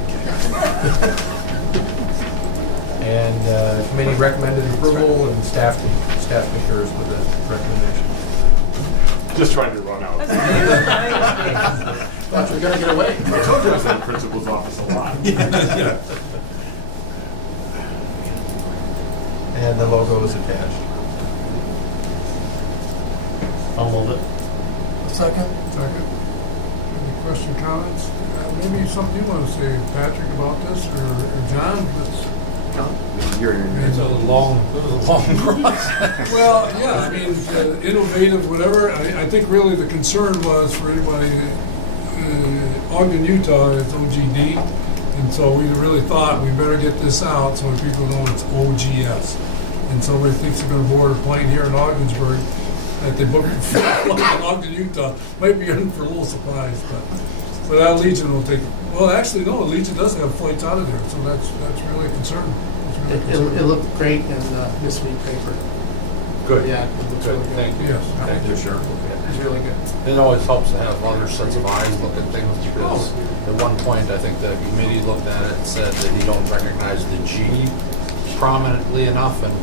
And the committee recommended approval, and staff concurs with the recommendation. Just trying to run out. Thought you were gonna get away. I told you I was in the principal's office a lot. And the logo is attached. I'll move it. Second? Second. Any question, comments? Maybe something you want to say, Patrick, about this, or John? It was a long process. Well, yeah, I mean, innovative, whatever. I think really the concern was for anybody, Ogden, Utah is OGD, and so we really thought we better get this out so people know it's OGS. And somebody thinks they're going to board a plane here in Ogdensburg, that they booked a flight in Ogden, Utah, might be in for a little surprise, but Allegiant will take. Well, actually, no, Allegiant does have flights out of there, so that's really a concern. It looked great in this week paper. Good. Yeah, it looks Good, really good. thank you. Yes. Thank you, sure. It's really good. It always helps to have other sets of eyes look at things, because at one point, I think the committee looked at it and said that you don't recognize the G prominently enough, and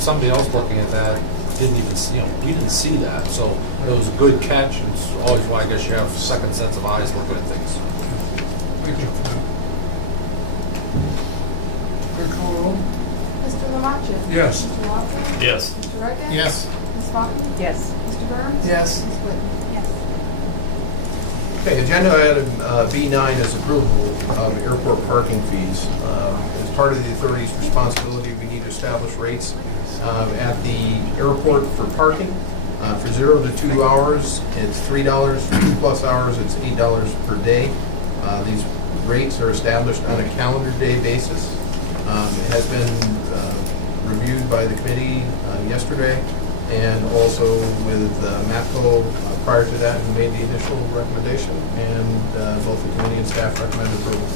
somebody else looking at that didn't even see, we didn't see that, so it was a good catch, and it's always why I guess you have second sets of eyes looking at things. Thank you for that. Clerk call the roll? Mr. Lamacha? Yes. Mr. Walter? Yes. Mr. Reddick? Yes. Ms. Walton? Yes. Mr. Burns? Yes. Ms. Whitten? Yes. Okay, agenda item B9 is approval of airport parking fees. As part of the authority's responsibility, we need to establish rates at the airport for parking. For 0 to 2 hours, it's $3. For 2+ hours, it's $8 per day. These rates are established on a calendar day basis. It has been reviewed by the committee yesterday, and also with MAPCO prior to that, who made the initial recommendation, and both the committee and staff recommend approval.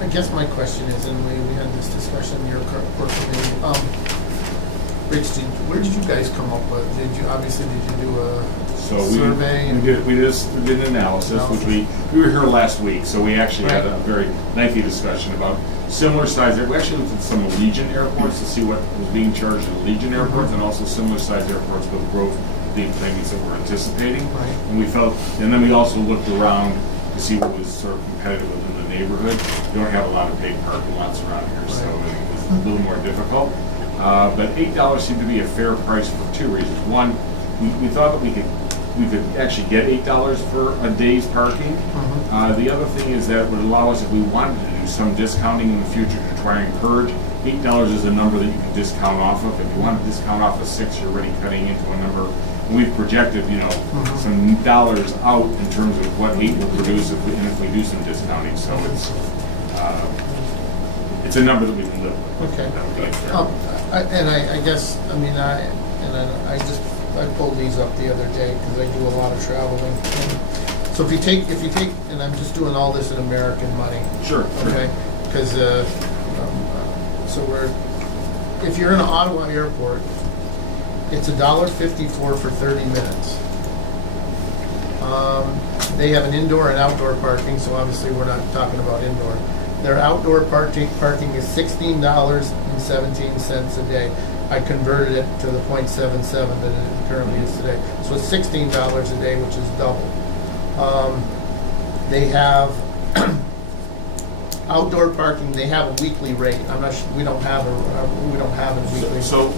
I guess my question is, and we had this discussion in your court committee. Rich, where did you guys come up with? Did you do a survey? We did an analysis, which we were here last week, so we actually had a very lengthy discussion about similar size. We actually looked at some Allegiant airports to see what was being charged at Allegiant airports, and also similar size airports with growth being things that we're anticipating. Right. And we felt, and then we also looked around to see what was sort of competitive within the neighborhood. We don't have a lot of big parking lots around here, so it was a little more difficult. But $8 seemed to be a fair price for two reasons. One, we thought that we could actually get $8 for a day's parking. The other thing is that it would allow us, if we wanted to do some discounting in the future to try and encourage, $8 is a number that you can discount off of. If you want to discount off of 6, you're already cutting into a number. And we've projected, some dollars out in terms of what 8 will produce if we do some discounting. So it's a number that we can live with. Okay. That would be fair. I guess, I pulled these up the other day because I do a lot of traveling. And so if you take, and I'm just doing all this in American money. Sure. Okay, because, if you're in an Ottawa airport, it's $1.54 for 30 minutes. They have an indoor and outdoor parking, so obviously we're not talking about indoor. Their outdoor parking is $16.17 a day. I converted it to the 0.77 that it currently is today. So it's $16 a day, which is double. They have outdoor parking. They have a weekly rate. I'm not sure, we don't have a weekly. So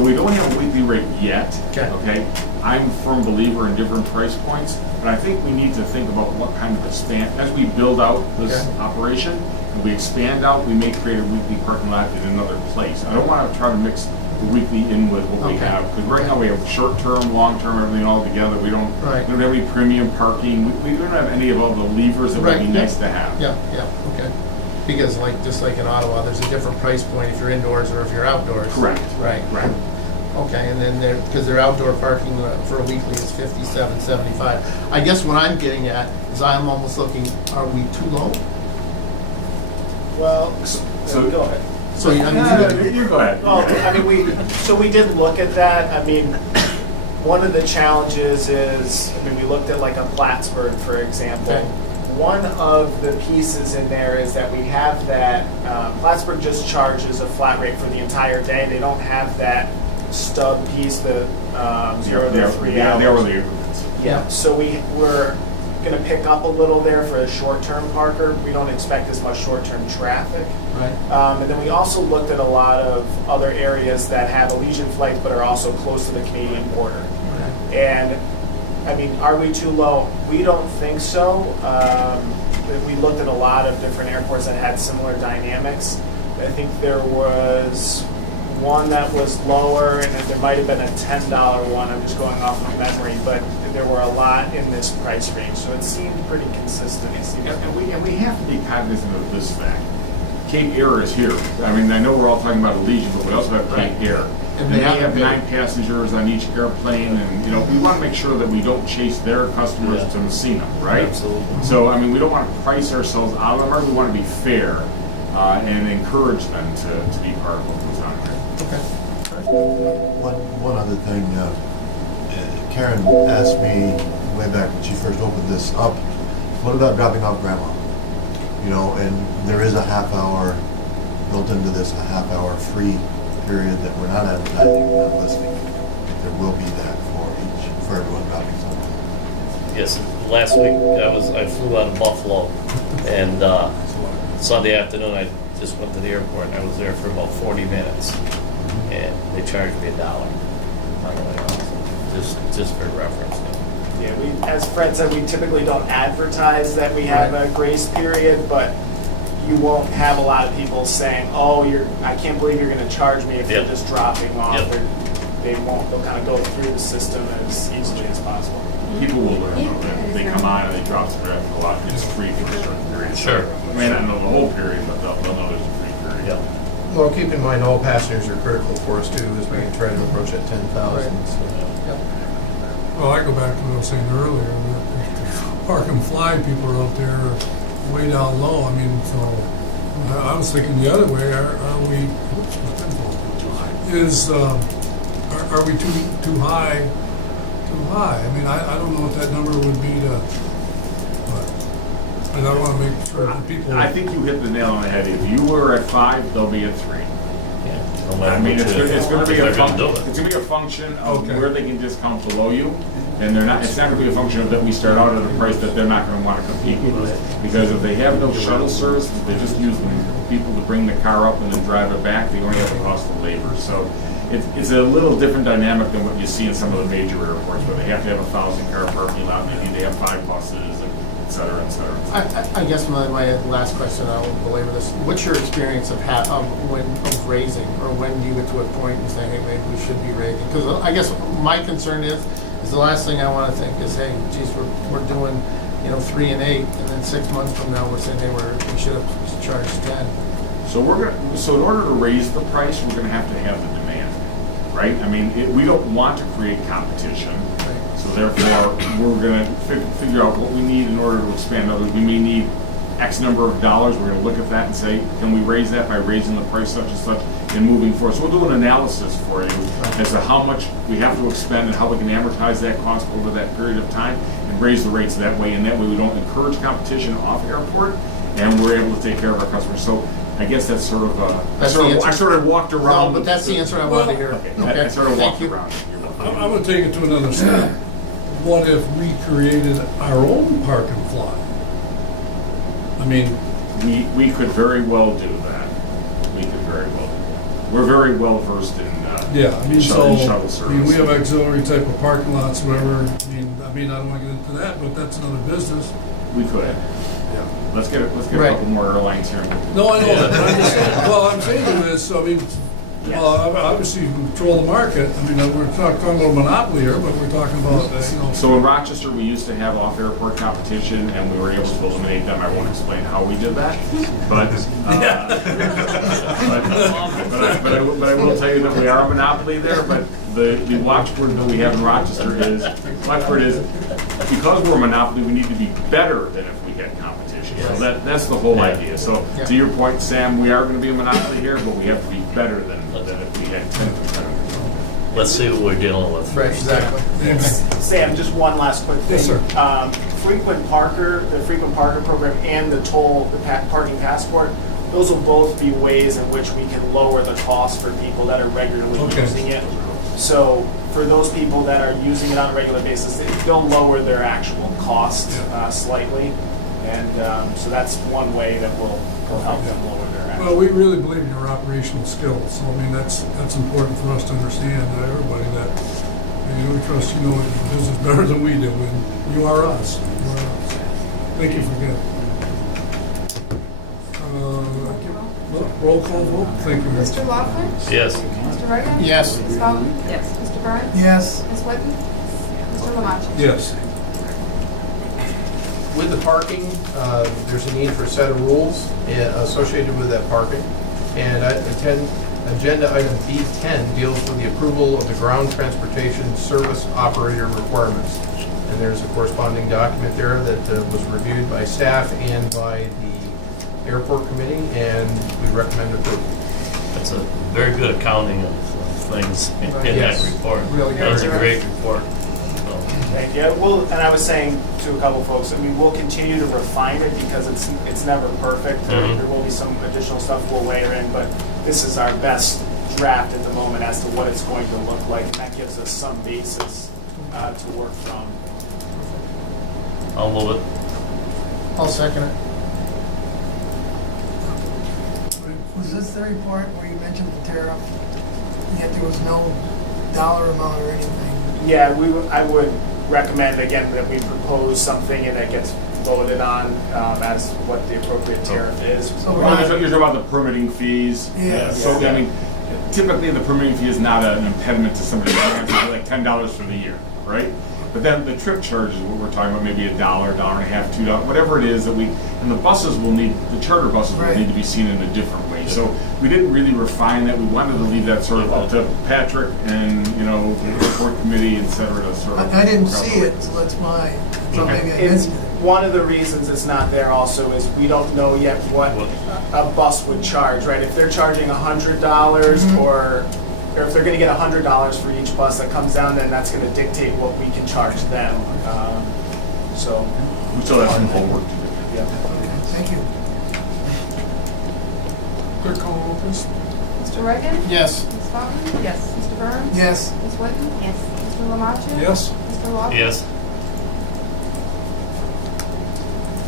we don't have a weekly rate yet. Okay. I'm a firm believer in different price points, but I think we need to think about what kind of as we build out this operation and we expand out, we may create a weekly parking lot in another place. I don't want to try to mix the weekly in with what we have, because right now we have short-term, long-term, everything all together. We don't have any premium parking. We don't have any of all the levers that would be nice to have. Okay. Because just like in Ottawa, there's a different price point if you're indoors or if you're outdoors. Correct. Right. Okay, and then because their outdoor parking for a weekly is $57.75. I guess what I'm getting at is I'm almost looking, are we too low? Well, So go ahead. So, I mean, You go ahead. Well, I mean, we did look at that. I mean, one of the challenges is, I mean, we looked at like a Plattsburgh, for example. Okay. One of the pieces in there is that we have that, Plattsburgh just charges a flat rate for the entire day. They don't have that stub piece, the 0 to 3 hours. They are the increments. Yeah, so we're gonna pick up a little there for a short-term parker. We don't expect as much short-term traffic. right. And then we also looked at a lot of other areas that have Allegiant flights but are also close to the Canadian border. And, I mean, are we too low? We don't think so. We looked at a lot of different airports that had similar dynamics. I think there was one that was lower, and then there might have been a $10 one. I'm just going off of memory, but there were a lot in this price range, so it seemed pretty consistent. And we have to be cognizant of this fact. Cape Air is here. I mean, I know we're all talking about Allegiant, but we also have Cape Air. And they have 9 passengers on each airplane, and, you know, we want to make sure that we don't chase their customers to Messina, right? Absolutely. So, I mean, we don't want to price ourselves out of them. We want to be fair and encourage them to be part of what goes on here. One other thing, Karen asked me way back when she first opened this up, what about dropping off grandma? You know, and there is a half hour built into this, a half hour free period that we're not advertising, we're not listing. There will be that for everyone dropping something. Yes, last week I flew out of Buffalo, and Sunday afternoon I just went to the airport and I was there for about 40 minutes, and they charged me $1 on the way out. Just for reference. Yeah, we, as Fred said, we typically don't advertise that we have a grace period, but you won't have a lot of people saying, "Oh, I can't believe you're going to charge me if you're just dropping off." Yep. They won't. They'll kind of go through the system as easily as possible. People will learn though that if they come on and they drop some traffic a lot, it's free for a certain period. Sure. They may not know the whole period, but they'll know there's a free period. Yep. Well, keep in mind, all passengers are critical for us too, as we try to approach that 10,000. So. Well, I go back to what I was saying earlier, that park and fly people are out there way down low. I mean, so I was thinking the other way, are we, are we too high? Too high? I mean, I don't know what that number would be but I want to make sure that people. I think you hit the nail on the head. If you were at 5, they'll be at 3. No matter I mean, what it's going to be they're gonna do it. it's going to be a function of Okay. where they can discount below you, and it's not going to be a function of that we start out at a price that they're not going to want to compete with us. Because if they have no shuttle service, they just use people to bring the car up and then drive it back. They only have the cost of labor. So it's a little different dynamic than what you see in some of the major airports, where they have to have a 1,000-car parking lot. Maybe they have 5 buses, and et cetera, et cetera. I guess my last question, I won't belabor this. What's your experience of raising, or when do you get to a point and say, hey, maybe we should be raising? Because I guess my concern is the last thing I want to think is, hey, geez, we're doing, 3 and 8, and then 6 months from now we're saying, hey, we should have charged 10. So in order to raise the price, we're going to have the demand, right? I mean, we don't want to create competition. So therefore, we're going to figure out what we need in order to expand. We may need X number of dollars. We're going to look at that and say, can we raise that by raising the price such and such and moving forward? So we'll do an analysis for you as to how much we have to expend and how we can amortize that cost over that period of time and raise the rates that way. And that way we don't encourage competition off airport, and we're able to take care of our customers. So I guess that's sort of, I sort of walked around. No, but that's the answer I wanted to hear. Okay. I sort of walked around. I'm going to take it to another step. What if we created our own park and fly? I mean, we could very well do that. We could very well do that. We're very well versed in shuttle service. I mean, we have auxiliary type of parking lots, whatever. I mean, I don't want to get into that, but that's another business. We could. Yeah. Let's get a couple more airlines here. No, I know that. But I'm just saying, well, I'm saying this. I mean, well, obviously you control the market. I mean, we're not talking about monopoly here, but we're talking about So in Rochester, we used to have off-airport competition, and we were able to eliminate them. I won't explain how we did that, but I will tell you that we are a monopoly there. But the watchword that we have in Rochester is, because we're a monopoly, we need to be better than if we had competition. So that's the whole idea. So to your point, Sam, we are going to be a monopoly here, but we have to be better than if we had 10 competitors. Let's see what we're dealing with. Right, exactly. Sam, just one last quick thing. Yes, sir. Frequent Parker, the Frequent Parker program and the toll, the parking passport, those will both be ways in which we can lower the cost for people that are regularly Okay. using it. So for those people that are using it on a regular basis, they'll lower their actual cost slightly. And so that's one way that will help them lower their actual. Well, we really believe in your operational skills, so I mean, that's important for us to understand, everybody, that, we trust you know the business better than we do, and you are us. You are us. Thank you for that. Roll call vote, thank you. Mr. Laughlin? Yes. Mr. Reagan? Yes. Ms. Dalton? Yes. Mr. Burns? Yes. Ms. Whitten? Mr. Lamachi? Yes. With the parking, there's a need for a set of rules associated with that parking. And agenda item B10 deals with the approval of the ground transportation service operator requirements. And there's a corresponding document there that was reviewed by staff and by the airport committee, and we recommend approval. That's a very good accounting of things in that Yes. report. Really That was a good. great report. So, Thank you. And I was saying to a couple folks, I mean, we'll continue to refine it because it's never perfect. Mhm. There will be some additional stuff we'll layer in, but this is our best draft at the moment as to what it's going to look like. And that gives us some basis to work from. I'll move it. I'll second it. Was this the report where you mentioned the tariff, yet there was no dollar amount or anything? Yeah, I would recommend again that we propose something and that gets voted on as what the appropriate tariff is. So we're You're not, talking about the permitting fees. Yeah. So, I mean, typically the permitting fee is not an impediment to somebody that has like $10 for the year, right? But then the trip charge is what we're talking about, maybe $1, $1.50, $2, whatever it is that and the buses will need, the charter buses will Right. need to be seen in a different way. So we didn't really refine that. We wanted to leave that sort of up to Patrick and, the airport committee, et cetera, to sort of. I didn't see it, so that's why, so Okay. maybe I It's, missed it. one of the reasons it's not there also is we don't know yet what a bus would charge, right? If they're charging $100 or if they're gonna get $100 for each bus that comes down, then that's gonna dictate what we can charge them. So, We still have some homework to do. yeah. Thank you. Clerk call roll, please. Mr. Reagan? Yes. Ms. Dalton? Yes. Mr. Burns? Yes. Ms. Whitten? Yes. Mr. Lamachi? Yes. Mr. Laughlin? Yes.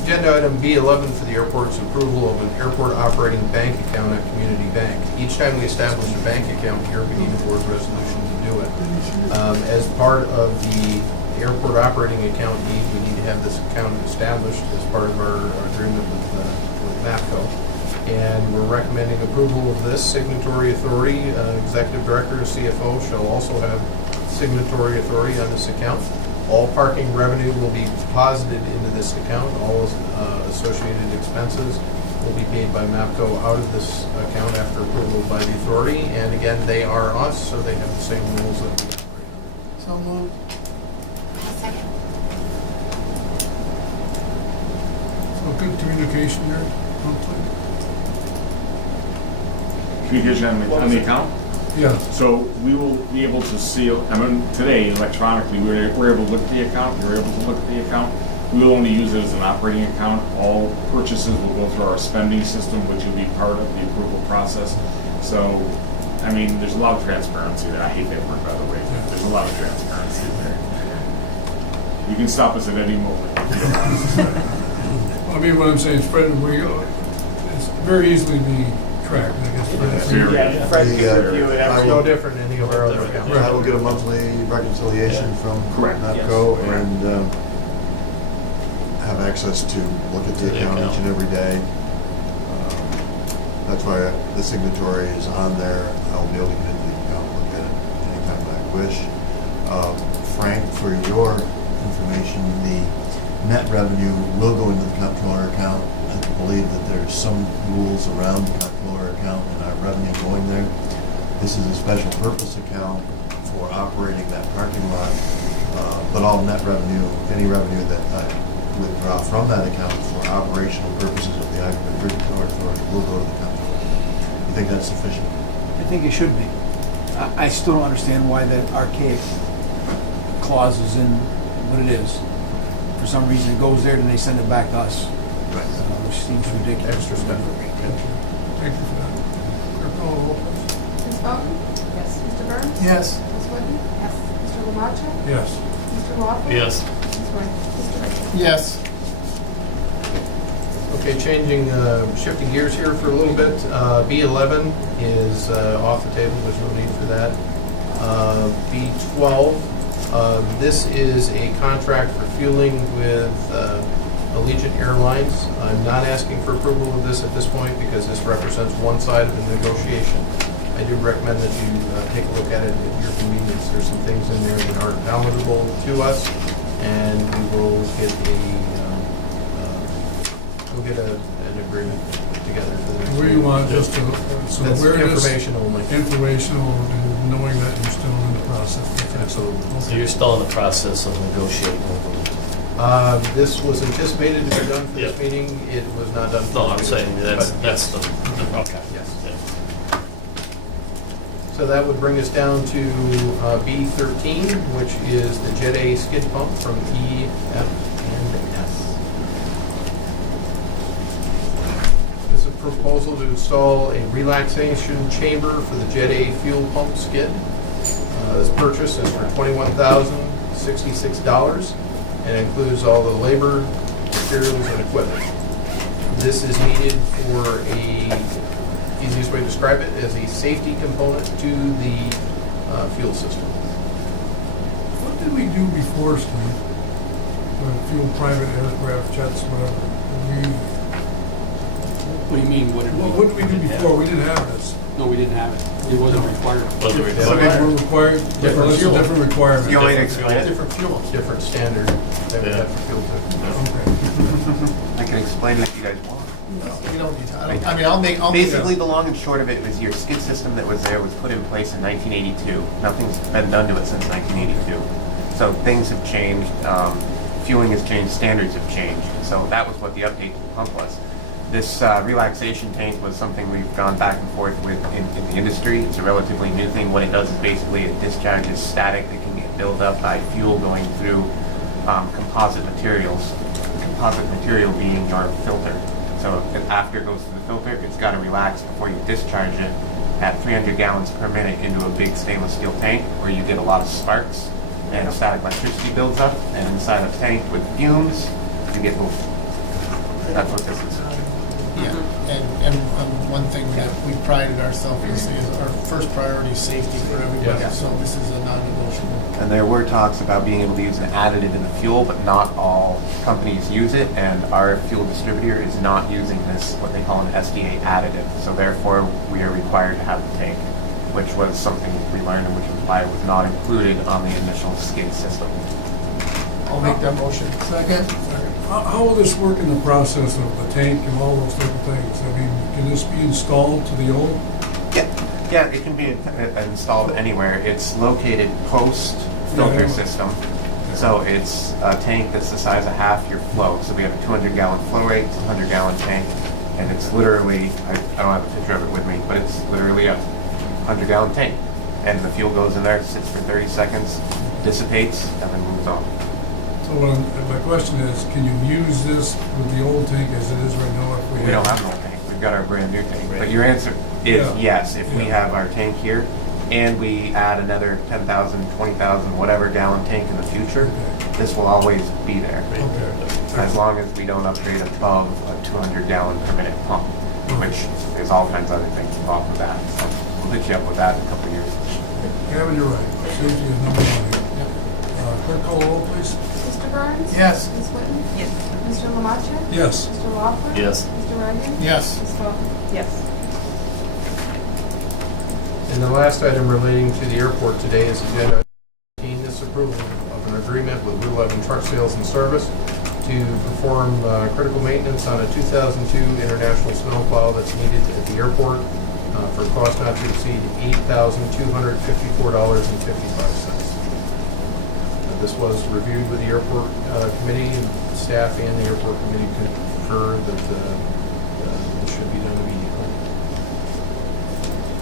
Agenda item B11 for the airport's approval of an airport operating bank account at Community Bank. Each time we establish a bank account here, we need a board resolution to do it. As part of the airport operating account need, we need to have this account established as part of our agreement with MAPCO. And we're recommending approval of this signatory authority. Executive Director, CFO shall also have signatory authority on this account. All parking revenue will be deposited into this account. All associated expenses will be paid by MAPCO out of this account after approval by the authority. And again, they are us, so they have the same rules that we operate under. So moved. So good communication there. Communication on the account? Yeah. So we will be able to see, today electronically, we're able to look at the account, you're able to look at the account. We will only use it as an operating account. All purchases will go through our spending system, which will be part of the approval process. So, there's a lot of transparency there. I hate that word, by the way. There's a lot of transparency there. You can stop us at any moment. What I'm saying is, Fred, it's very easily be tracked, I guess. Yeah, Fred can review it. It's every- no different than any of our other accounts. I will get a monthly reconciliation from Correct. NAPCO Yes. and have access to look at the account each and every day. That's why the signatory is on there. I'll be able to get into the account, look at it anytime I wish. Frank, for your information, the net revenue will go into the comptroller account. I believe that there's some rules around the comptroller account and our revenue going there. This is a special purpose account for operating that parking lot, but all net revenue, any revenue that I withdraw from that account for operational purposes of the Icon Bridge Authority will go to the county. You think that's sufficient? I think it should be. I still don't understand why that archaic clause is in what it is. For some reason, it goes there, then they send it back to us, Right. which seems ridiculous. Extra stuff. Thank you for that. Clerk call the roll, please. Ms. Bowden? Yes. Mr. Burns? Yes. Ms. Whitten? Yes. Mr. Lamacha? Yes. Mr. Laughlin? Yes. Ms. White? Mr. Richter? Yes. Okay, shifting gears here for a little bit. B11 is off the table, there's no need for that. B12, this is a contract for fueling with Allegiant Airlines. I'm not asking for approval of this at this point because this represents one side of the negotiation. I do recommend that you take a look at it at your convenience. There's some things in there that aren't palatable to us, and we will get an agreement together for the next We meeting. want just to, so That's we're just information only. informational and knowing that you're still in the process. Absolutely. So you're still in the process of negotiating with them? This was anticipated to be done for this Yeah. meeting. It was not done. for No, this I'm meeting. saying But that's the, okay. Yes. Yeah. So that would bring us down to B13, which is the Jet A skid pump from E, F, and S. This is a proposal to install a relaxation chamber for the Jet A fuel pump skid. This purchase is for $21,066 and includes all the labor, materials, and equipment. This is needed for easiest way to describe it, as a safety component to the fuel system. What did we do before, Steve? Fuel private aircraft, jets, whatever? What do you mean, what did we? What did we do before? We didn't have this. No, we didn't have it. It wasn't required. Wasn't So required. we're required, Different that's a fuel. different requirement. You want me to explain it? Different fuel. Different standard that we have for fuel too. Okay. I can explain it if you guys want. No, we don't need to. I mean, I'll make. Basically, the long and short of it was your skid system that was there was put in place in 1982. Nothing's been done to it since 1982. So things have changed, fueling has changed, standards have changed. So that was what the update to the pump was. This relaxation tank was something we've gone back and forth with in the industry. It's a relatively new thing. What it does is basically it discharges static that can get built up by fuel going through composite materials. The composite material being your filter. So after it goes through the filter, it's got to relax before you discharge it at 300 gallons per minute into a big stainless steel tank where you get a lot of sparks and static electricity builds up, and inside a tank with fumes, you get both. That's what this is. Yeah, and one thing that we prided ourselves in is our first priority is safety for everybody, Yeah. so this is a non-negotiable. And there were talks about being able to use an additive in the fuel, but not all companies use it, and our fuel distributor is not using this, what they call an SDA additive. So therefore, we are required to have the tank, which was something we learned and which was why it was not included on the initial skid system. I'll make that motion. Second? How will this work in the process of the tank and all those different things? I mean, can this be installed to the old? Yeah, it can be installed anywhere. It's located post filter Yeah. system. So it's a tank that's the size of half your flow. So we have a 200-gallon flow rate, it's a 100-gallon tank, and it's literally, I don't have a picture of it with me, but it's literally a 100-gallon tank. And the fuel goes in there, sits for 30 seconds, dissipates, and then moves on. So my question is, can you use this with the old tank as it is right now? If We don't have an old tank. We've got our brand new tank. But your answer is Yeah. yes. If we Yeah. have our tank here and we add another 10,000, 20,000, whatever gallon tank in the future, this will always be there. Okay. As long as we don't upgrade above a 200-gallon per minute pump, which there's all kinds of other things involved with that. So we'll hit you up with that in a couple of years. Gavin, you're right. Safety is number one here. Clerk call the roll, please. Mr. Burns? Yes. Ms. Whitten? Yes. Mr. Lamacha? Yes. Mr. Laughlin? Yes. Mr. Reagan? Yes. Ms. Bowden? Yes. And the last item relating to the airport today is agenda 18, this approval of an agreement with Route 11 Truck Sales and Service to perform critical maintenance on a 2002 International snowplow that's needed at the airport. for a cost not to exceed $8,254.55. This was reviewed with the airport committee, and staff and the airport committee concur that this should be done immediately.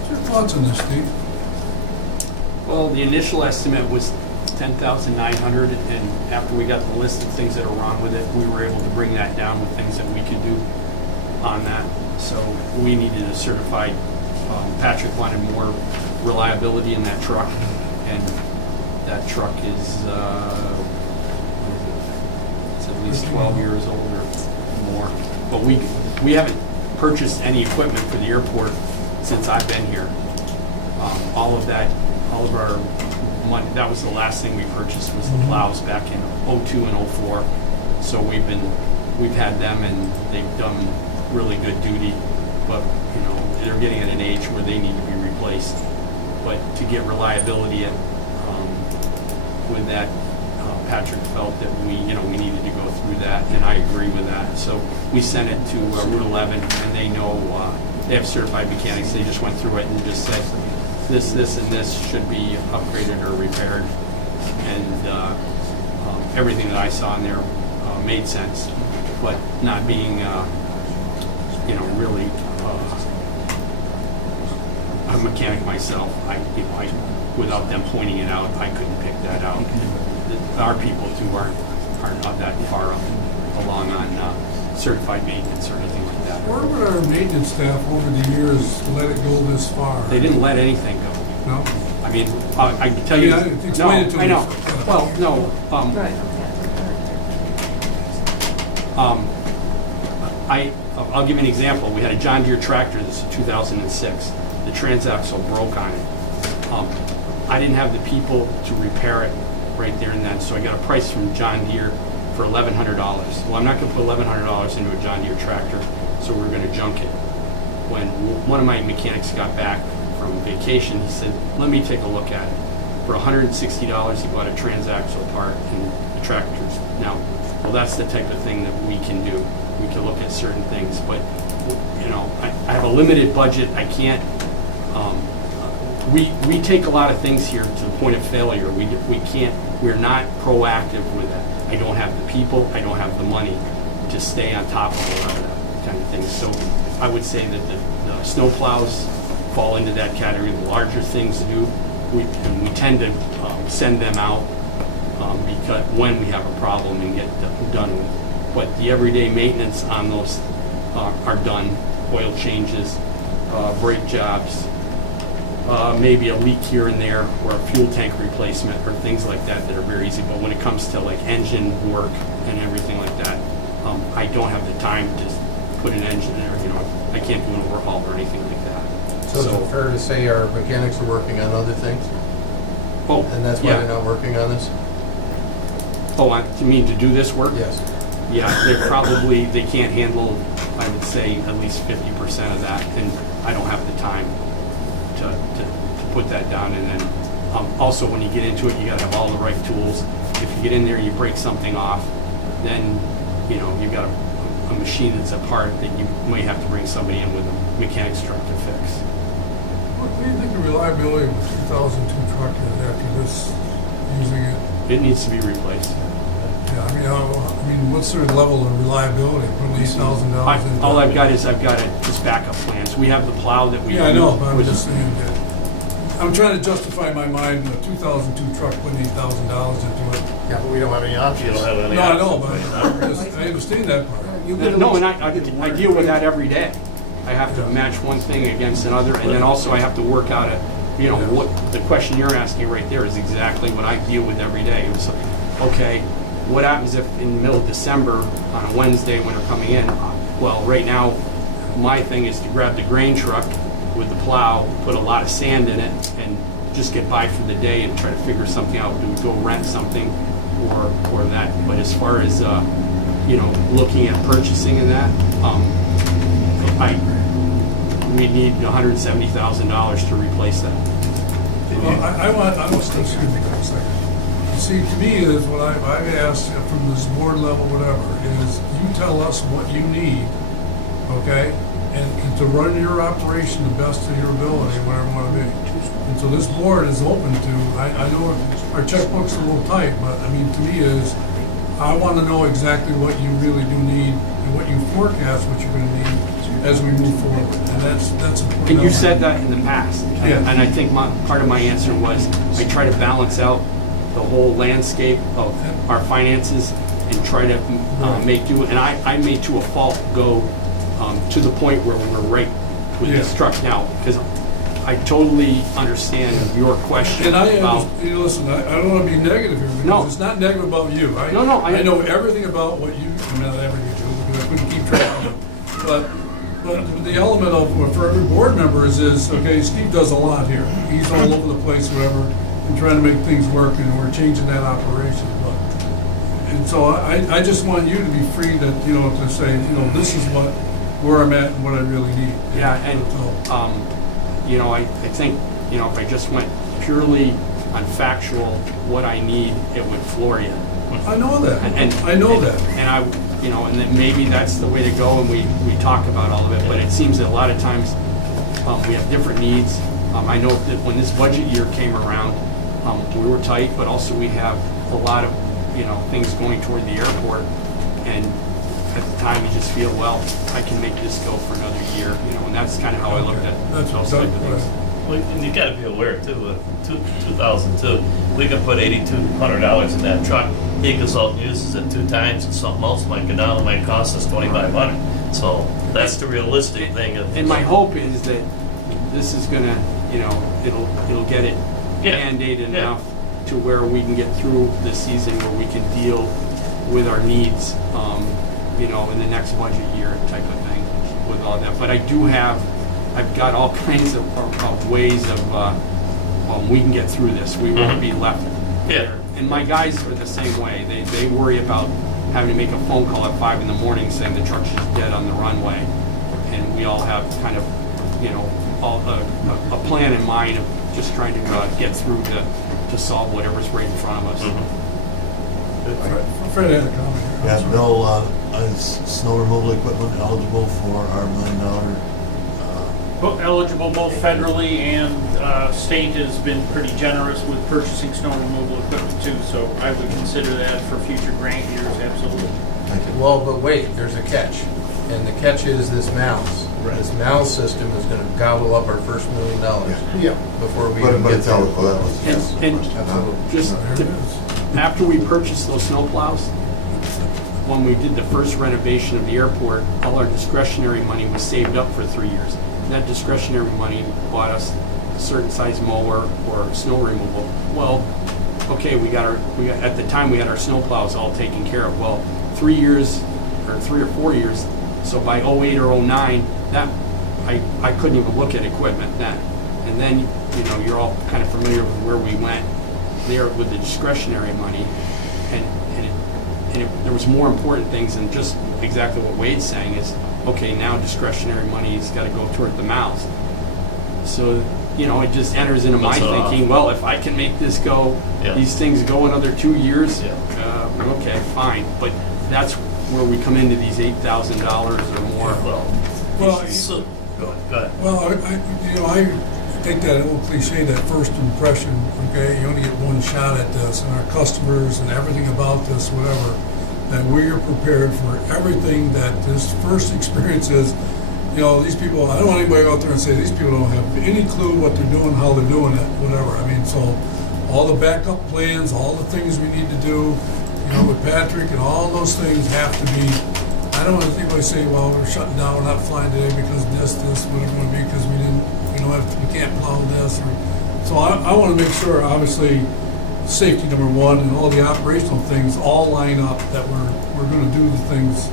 What's your thoughts on this, Steve? Well, the initial estimate was 10,900, and after we got the list of things that are wrong with it, we were able to bring that down with things that we could do on that. So we needed a certified, Patrick wanted more reliability in that truck, and that truck is, it's at least 12 years old or more. But we haven't purchased any equipment for the airport since I've been here. All of our money, that was the last thing we purchased, was the plows back in '02 and '04. So we've had them, and they've done really good duty, but they're getting at an age where they need to be replaced. But to get reliability with that, Patrick felt that we needed to go through that, and I agree with that. So we sent it to Route 11, and they know, they have certified mechanics. They just went through it and just said, this, and this should be upgraded or repaired. And everything that I saw in there made sense, but not being, really a mechanic myself, without them pointing it out, I couldn't pick that out. Our people too aren't not that far along on certified maintenance or anything like that. Where would our maintenance staff over the years let it go this far? They didn't let anything go. No? I mean, I can tell you. Yeah, explain it to I know. us. Well, no. I'll give you an example. We had a John Deere tractor. This is 2006. The transaxle broke on it. I didn't have the people to repair it right there and then, so I got a price from John Deere for $1,100. Well, I'm not going to put $1,100 into a John Deere tractor, so we're going to junk it. When one of my mechanics got back from vacation, he said, let me take a look at it. For $160, he bought a transaxle part and the tractors. Now, well, that's the type of thing that we can do. We can look at certain things, but I have a limited budget. I can't. We take a lot of things here to the point of failure. We can't. We're not proactive with that. I don't have the people. I don't have the money to stay on top of a lot of that kind of thing. So I would say that the snow plows fall into that category. The larger things do. We tend to send them out because when we have a problem and get done with. But the everyday maintenance on those are done. Oil changes, brake jobs, maybe a leak here and there, or a fuel tank replacement, or things like that that are very easy. But when it comes to like engine work and everything like that, I don't have the time to put an engine there. I can't do an overhaul or anything like that. So is it fair to say our mechanics are working on other things? Oh, and that's why yeah. they're not working on this? Oh, you mean to do this work? Yes. Yeah, they can't handle, I would say, at least 50% of that, and I don't have the time to put that down. And then also when you get into it, you gotta have all the right tools. If you get in there and you break something off, then you've got a machine that's a part that you may have to bring somebody in with a mechanic's truck to fix. What do you think the reliability of the 2002 truck is after this, using it? It needs to be replaced. Yeah, I mean, what's their level of reliability? Putting $8,000 into All I've got is just backup plans. We have the plow that we Yeah, I know, but I'm with just saying that. I'm trying to justify in my mind a 2002 truck putting $8,000 into it. Yeah, but we don't have any options. You don't have any No, I know, options. but I understand that part. No, and I deal with that every day. I have to match one thing against another, and then also I have to work out what the question you're asking right there is exactly what I deal with every day. It was okay. What happens if in the middle of December on a Wednesday when they're coming in? Well, right now, my thing is to grab the grain truck with the plow, put a lot of sand in it, and just get by for the day and try to figure something out. Do we go rent something or that? But as far as looking at purchasing of that, we need $170,000 to replace that. Well, I want to excuse me for a second. See, to me, is what I've asked from this board level, whatever, is you tell us what you need, okay? and to run your operation the best of your ability, whatever you want to be. And so this board is open to, I know our checkbook's a little tight, but I mean, to me is, I want to know exactly what you really do need and what you forecast what you're going to need as we move forward. And that's important. And you said that in the past. Yeah. And I think part of my answer was, I try to balance out the whole landscape of our finances and try to make do. And I may to a fault go to the point where we're right with this Yeah. truck now, because I totally understand your question And I about. listen, I don't want to be negative here, because No. it's not negative about you. No, I know everything about what you, I mean, not everything you do, because I couldn't keep track of it. But the element of, well, for every board member is, okay, Steve does a lot here. He's all over the place, whatever, and trying to make things work, and we're changing that operation. And so I just want you to be free to, to say, this is where I'm at and what I really need. Yeah, and, I think, if I just went purely on factual, what I need, it would floor you. I know that. I know that. And and then maybe that's the way to go, and we talk about all of it, but it seems that a lot of times, we have different needs. I know that when this budget year came around, we were tight, but also we have a lot of, things going toward the airport, and at the time you just feel, well, I can make this go for another year, and that's kind of how I looked at those type of things. Well, and you gotta be aware too, with 2002, we can put $8,200 in that truck. He goes out and uses it 2 times, and something else might go down, it might cost us $2,500. So that's the realistic thing of. And my hope is that this is gonna, it'll get it band-aided enough to where we can get through this season, where we can deal with our needs, in the next budget year type of thing with all that. But I've got all kinds of ways of, we can get through this. We won't be left there. And my guys are the same way. They worry about having to make a phone call at 5 in the morning saying the truck's just dead on the runway. And we all have kind of, a plan in mind of just trying to get through to solve whatever's right in front of us. Fred had a comment here. Yeah, Bill, is snow removal equipment eligible for our $1 million? Well, eligible both federally and state has been pretty generous with purchasing snow removal equipment too, so I would consider that for future grant years, absolutely. Well, but wait, there's a catch. And the catch is this mouse. This mouse system is gonna gobble up our first $1 million. Yeah. Before we But even get it's there. eligible, that was, yes. And Absolutely. just after we purchased those snowplows, when we did the first renovation of the airport, all our discretionary money was saved up for 3 years. That discretionary money bought us a certain size mower or snow removal. Well, okay, at the time we had our snowplows all taken care of. Well, 3 years or 3 or 4 years, so by 08 or 09, that I couldn't even look at equipment then. And then, you're all kind of familiar with where we went there with the discretionary money, and there was more important things than just exactly what Wade's saying is, okay, now discretionary money's got to go toward the mouse. So, it just enters into my thinking, well, if I can make this go, these things go another 2 years, okay, fine. But that's where we come into these $8,000 or more. Well, So, go ahead. Well, I think that old cliche, that first impression, okay, you only get one shot at this, and our customers and everything about this, whatever, that we're prepared for everything that this first experience is. These people, I don't want anybody out there and say these people don't have any clue what they're doing, how they're doing it, whatever. I mean, so all the backup plans, all the things we need to do, with Patrick and all those things have to be. I don't want anybody to say, well, we're shutting down, we're not flying today because this, whatever it would be, because we can't plow this. So I want to make sure, obviously, safety number one and all the operational things all line up that we're going to do the things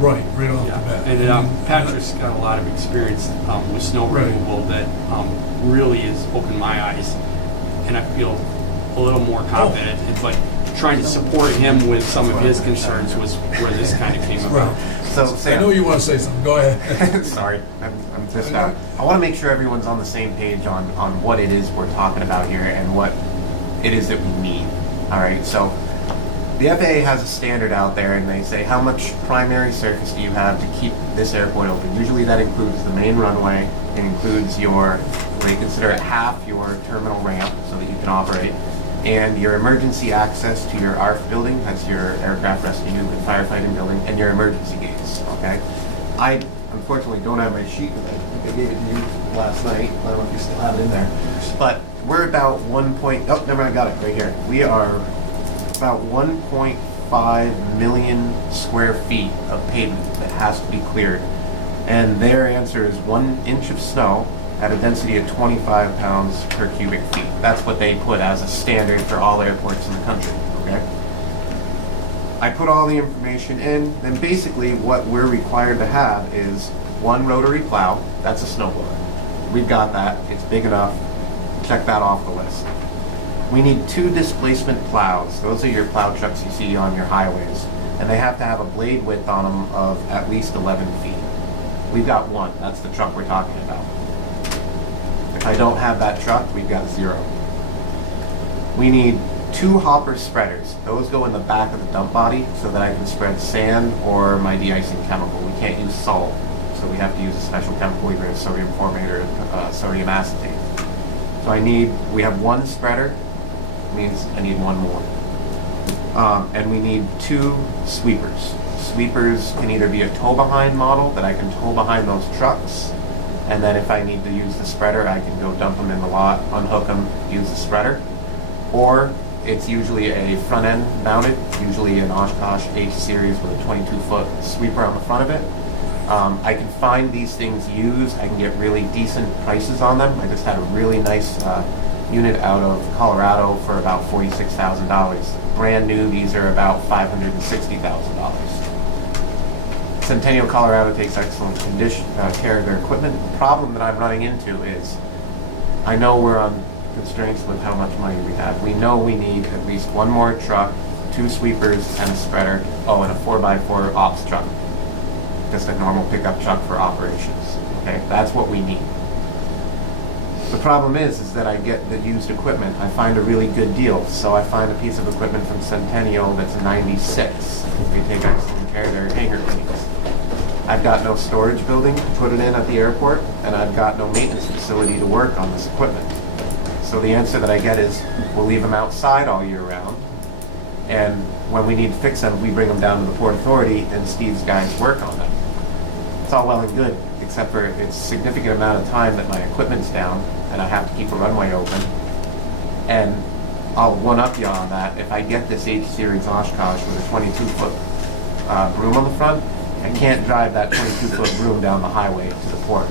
right off the bat. And Patrick's got a lot of experience with snow removal that really has opened my eyes, and I feel a little more confident. It's like trying to support him with some of his concerns was where this kind of came about. So, Sam, I know you want to say something. Go ahead. sorry, I'm just I want to make sure everyone's on the same page on what it is we're talking about here and what it is that we need. All right, so The FAA has a standard out there, and they say how much primary surface do you have to keep this airport open. Usually that includes the main runway, it includes your, they consider it half your terminal ramp so that you can operate, and your emergency access to your ARF building, that's your aircraft rescue and firefighting building, and your emergency gates, okay? I unfortunately don't have my sheet, because I think I gave it to you last night. I don't know if you still have it in there. But we're about oh, never mind, I got it right here. We are about 1.5 million square feet of pavement that has to be cleared. And their answer is 1 inch of snow at a density of 25 pounds per cubic feet. That's what they put as a standard for all airports in the country, okay? I put all the information in, then basically what we're required to have is 1 rotary plow, that's a snowblower. We've got that, it's big enough, check that off the list. We need 2 displacement plows. Those are your plow trucks you see on your highways. And they have to have a blade width on them of at least 11 feet. We've got 1, that's the truck we're talking about. If I don't have that truck, we've got 0. We need 2 hopper spreaders. Those go in the back of the dump body so that I can spread sand or my de-icing chemical. We can't use salt, so we have to use a special chemical, either sodium formate or sodium acetate. So we have 1 spreader, means I need 1 more. And we need 2 sweepers. Sweepers can either be a tow-behind model that I can tow behind those trucks, and then if I need to use the spreader, I can go dump them in the lot, unhook them, use the spreader. Or it's usually a front end mounted, usually an Oshkosh H-Series with a 22-foot sweeper on the front of it. I can find these things used. I can get really decent prices on them. I just had a really nice unit out of Colorado for about $46,000. Brand new, these are about $560,000. Centennial, Colorado takes excellent care of their equipment. The problem that I'm running into is I know we're on constraints with how much money we have. We know we need at least 1 more truck, 2 sweepers, and a spreader. Oh, and a 4x4 ops truck. Just a normal pickup truck for operations. Okay, that's what we need. The problem is that I get the used equipment. I find a really good deal. So I find a piece of equipment from Centennial that's a 96. They take excellent care of their hangar cleans. I've got no storage building to put it in at the airport, and I've got no maintenance facility to work on this equipment. So the answer that I get is, we'll leave them outside all year round, and when we need to fix them, we bring them down to the Port Authority, and Steve's guys work on them. It's all well and good, except for it's a significant amount of time that my equipment's down, and I have to keep a runway open. And I'll one-up you on that. If I get this H-Series Oshkosh with a 22-foot broom on the front, I can't drive that 22-foot broom down the highway to the port.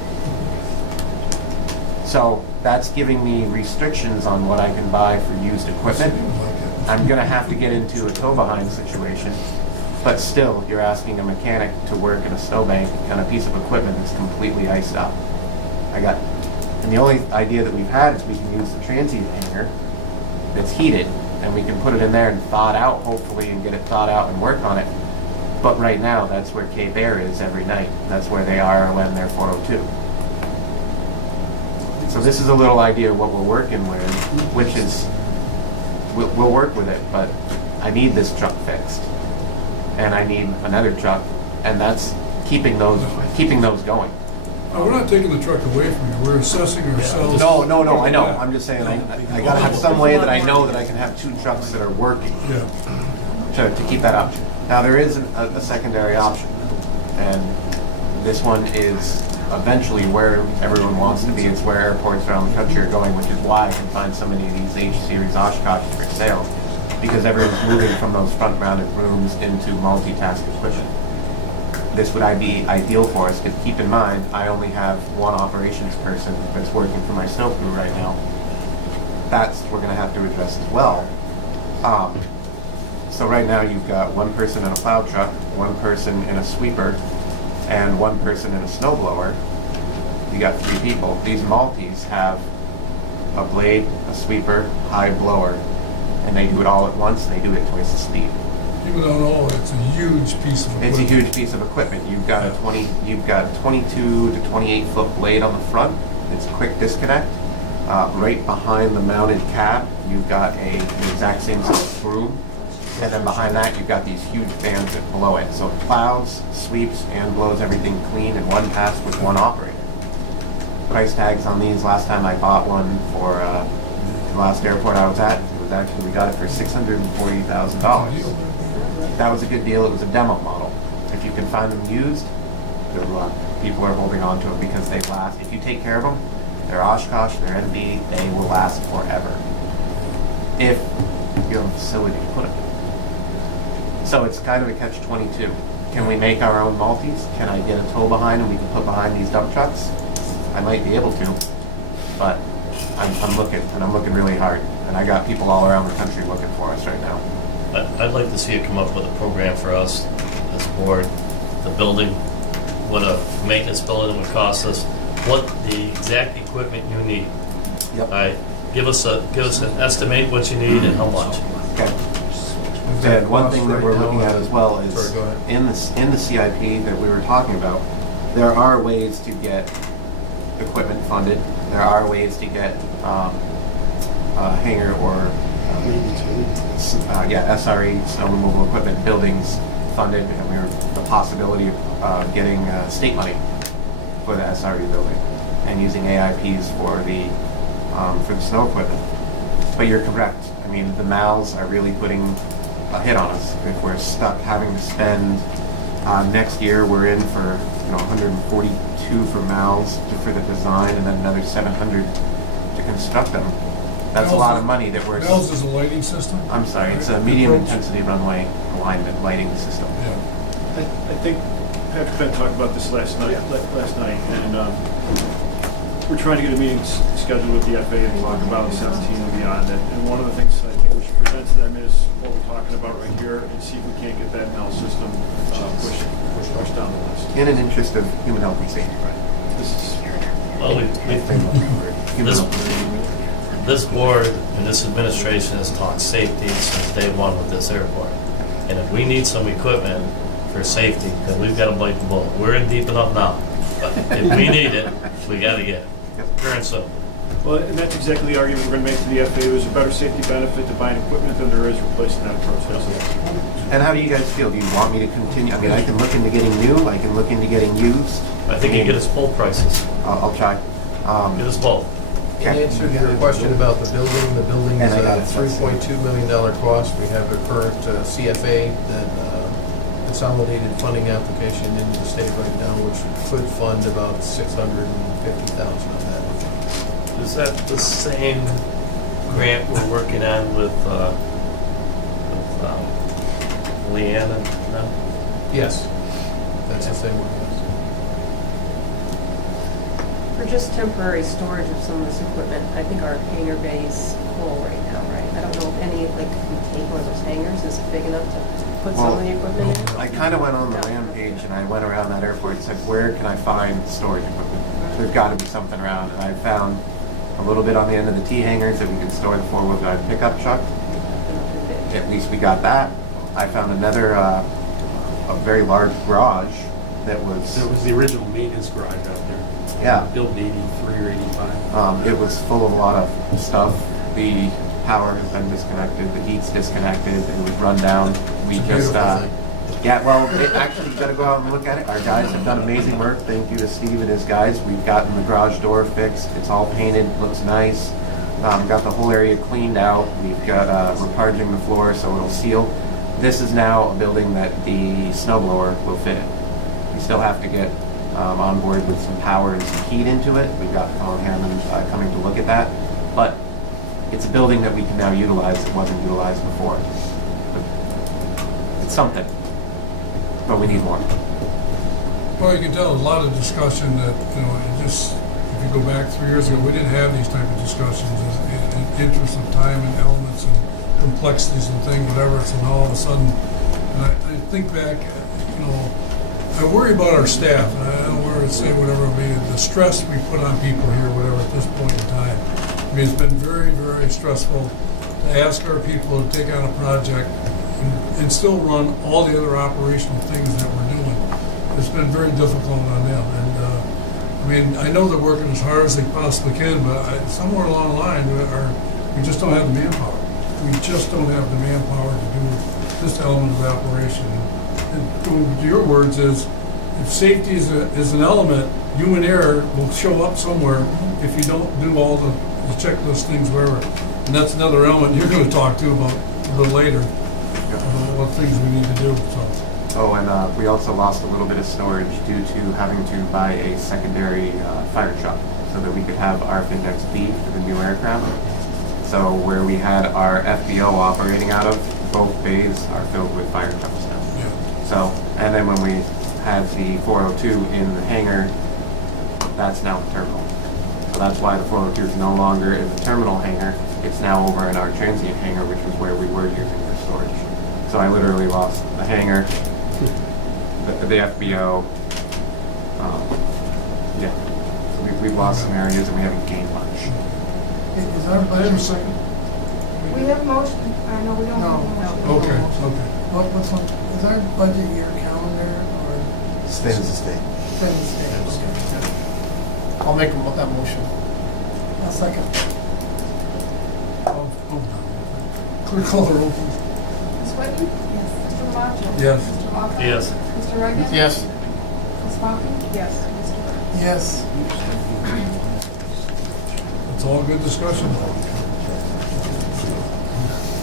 So that's giving me restrictions on what I can buy for used equipment. I'm gonna have to get into a tow-behind situation, but still, you're asking a mechanic to work in a snowbank on a piece of equipment that's completely iced up. And the only idea that we've had is we can use the transient hangar that's heated, and we can put it in there and thaw it out, hopefully, and get it thawed out and work on it. But right now, that's where Cape Air is every night. That's where they are when they're 402. So this is a little idea of what we're working with, which is, we'll work with it, but I need this truck fixed. And I need another truck, and that's keeping those going. We're not taking the truck away from you, we're assessing ourselves. No, I know. I'm just saying, I gotta have some way that I know that I can have 2 trucks that are working to keep that option. Now, there is a secondary option, and this one is eventually where everyone wants to be. It's where airports around the country are going, which is why I can find so many of these H-Series Oshkoshes for sale, because everyone's moving from those front-mounted rooms into multitask equipment. This would be ideal for us, because keep in mind, I only have 1 operations person that's working for my snow crew right now. That's we're going to have to address as well. So right now you've got 1 person in a plow truck, 1 person in a sweeper, and 1 person in a snowblower. You got 3 people. These multis have a blade, a sweeper, high blower, and they do it all at once, and they do it twice the speed. Even though it's a huge piece of equipment. It's a huge piece of equipment. You've got a 22 to 28 foot blade on the front. It's a quick disconnect. Right behind the mounted cab, you've got the exact same size broom. And then behind that, you've got these huge fans that below it. So it plows, sweeps, and blows everything clean in one pass with one operator. Price tags on these, last time I bought one for the last airport I was at, it was actually, we got it for $640,000. That was a good deal. It was a demo model. If you can find them used, good luck. People are holding on to them because they last. If you take care of them, they're Oshkosh, they're NB, they will last forever. If you have a facility to put them. So it's kind of a catch-22. Can we make our own multis? Can I get a tow behind and we can put behind these dump trucks? I might be able to, but I'm looking, and I'm looking really hard. And I got people all around the country looking for us right now. I'd like to see you come up with a program for us, this board, the building, what a maintenance building would cost us, what the exact equipment you need. Yep. All right, give us an estimate what you need and how much. Okay. And one thing that we're looking at as well is Sorry, go ahead. in the CIP that we were talking about, there are ways to get equipment funded. There are ways to get hangar or SRE, snow removal equipment buildings funded, and we were the possibility of getting state money for the SRE building and using AIPs for the snow equipment. But you're correct. I mean, the MALs are really putting a hit on us. If we're stuck having to spend next year, we're in for 142 for MALs for the design, and then another 700 to construct them. That's a lot of money that we're. MALS is a lighting system? I'm sorry, it's a medium intensity runway alignment lighting system. Yeah. I think Patrick Ben talked about this last night, and we're trying to get a meeting scheduled with the FAA and talk about 17 and beyond. And one of the things I think we should present to them is what we're talking about right here, and see if we can't get that MAL system pushed down the list. In an interest of human health and safety. This is Well, this board and this administration has talked safety since day one with this airport. And if we need some equipment for safety, then we've got to bite the bullet. We're in deep enough now. But if we need it, we got to get it. Pure and simple. Well, and that's exactly the argument we're going to make to the FAA. There's a better safety benefit to buying equipment than there is replacing that process. And how do you guys feel? Do you want me to continue? I mean, I can look into getting new. I can look into getting used. I think you get us both prices. I'll try. Get us both. In answer to your question about the building is And I got a it. $3.2 million cost. We have a current CFA, that consolidated funding application into the state right now, which could fund about $650,000 of that. Is that the same grant we're working on with Leanne and them? Yes, that's the same one. For just temporary storage of some of this equipment, I think our hangar bay is full right now, right? I don't know if any, like, can take one of those hangars, is it big enough to put some of the equipment in? I kind of went on the rampage and I went around that airport and said, where can I find storage equipment? There's got to be something around. And I found a little bit on the end of the T hangars that we could store the four-wheel drive pickup truck. At least we got that. I found another, a very large garage that was. That was the original maintenance garage out there. Yeah. Built in 83 or 85. It was full of a lot of stuff. The power has been disconnected, the heat's disconnected, it was run down. We just, yeah, well, actually, you gotta go out and look at it. Our guys have done amazing work. Thank you to Steve and his guys. We've gotten the garage door fixed. It's all painted, looks nice. Got the whole area cleaned out. We've got, we're parging the floor so it'll seal. This is now a building that the snow blower will fit in. We still have to get on board with some power and some heat into it. We've got Colin Hammond coming to look at that. But it's a building that we can now utilize that wasn't utilized before. It's something, but we need more. Well, you can tell there's a lot of discussion that, it just, if you go back 3 years ago, we didn't have these type of discussions in interest of time and elements and complexities and things, whatever. So now all of a sudden, and I think back, I worry about our staff, and I don't worry to say whatever it may be, the stress we put on people here, whatever, at this point in time. I mean, it's been very, very stressful to ask our people to take on a project and still run all the other operational things that we're doing. It's been very difficult on them. And I know they're working as hard as they possibly can, but somewhere along the line, we just don't have the manpower. We just don't have the manpower to do this element of operation. And to your words is, if safety is an element, human error will show up somewhere if you don't do all the checklist things, wherever. And that's another element you're gonna talk to about a little later, what things we need to do, so. Oh, and we also lost a little bit of storage due to having to buy a secondary fire truck so that we could have our Findex B for the new aircraft. So where we had our FBO operating out of, both bays are filled with fire trucks now. Yeah. So, and then when we had the 402 in the hangar, that's now the terminal. So that's why the 402 is no longer in the terminal hangar. It's now over in our transient hangar, which was where we were using for storage. So I literally lost the hangar, the FBO. Yeah, so we've lost some areas and we haven't gained much. Is our I have a budget? second. We have a motion, no, we don't have a motion. Okay, okay. What's on, is our budget year calendar or State is the state. steady state? I'll make that motion. A second. Clear call the roll, please. Ms. Whitman? Yes. Mr. Demarchi? Yes. Mr. Walker? Yes. Mr. Reagan? Yes. Ms. Walker? Yes. Mr. Burns? Yes. It's all good discussion.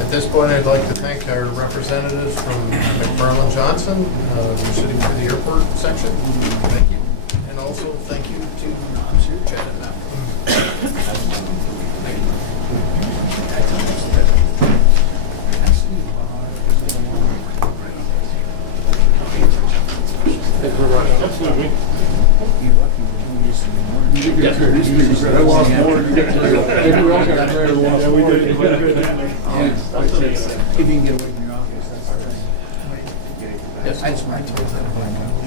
At this point, I'd like to thank our representatives from McFarland Johnson, who's sitting for the airport section. Thank you. And also, thank you to Chad and Matt. I lost more. Everyone else got credit, lost more. If you can get away from your office, that's all right. Yes. I just might turn that.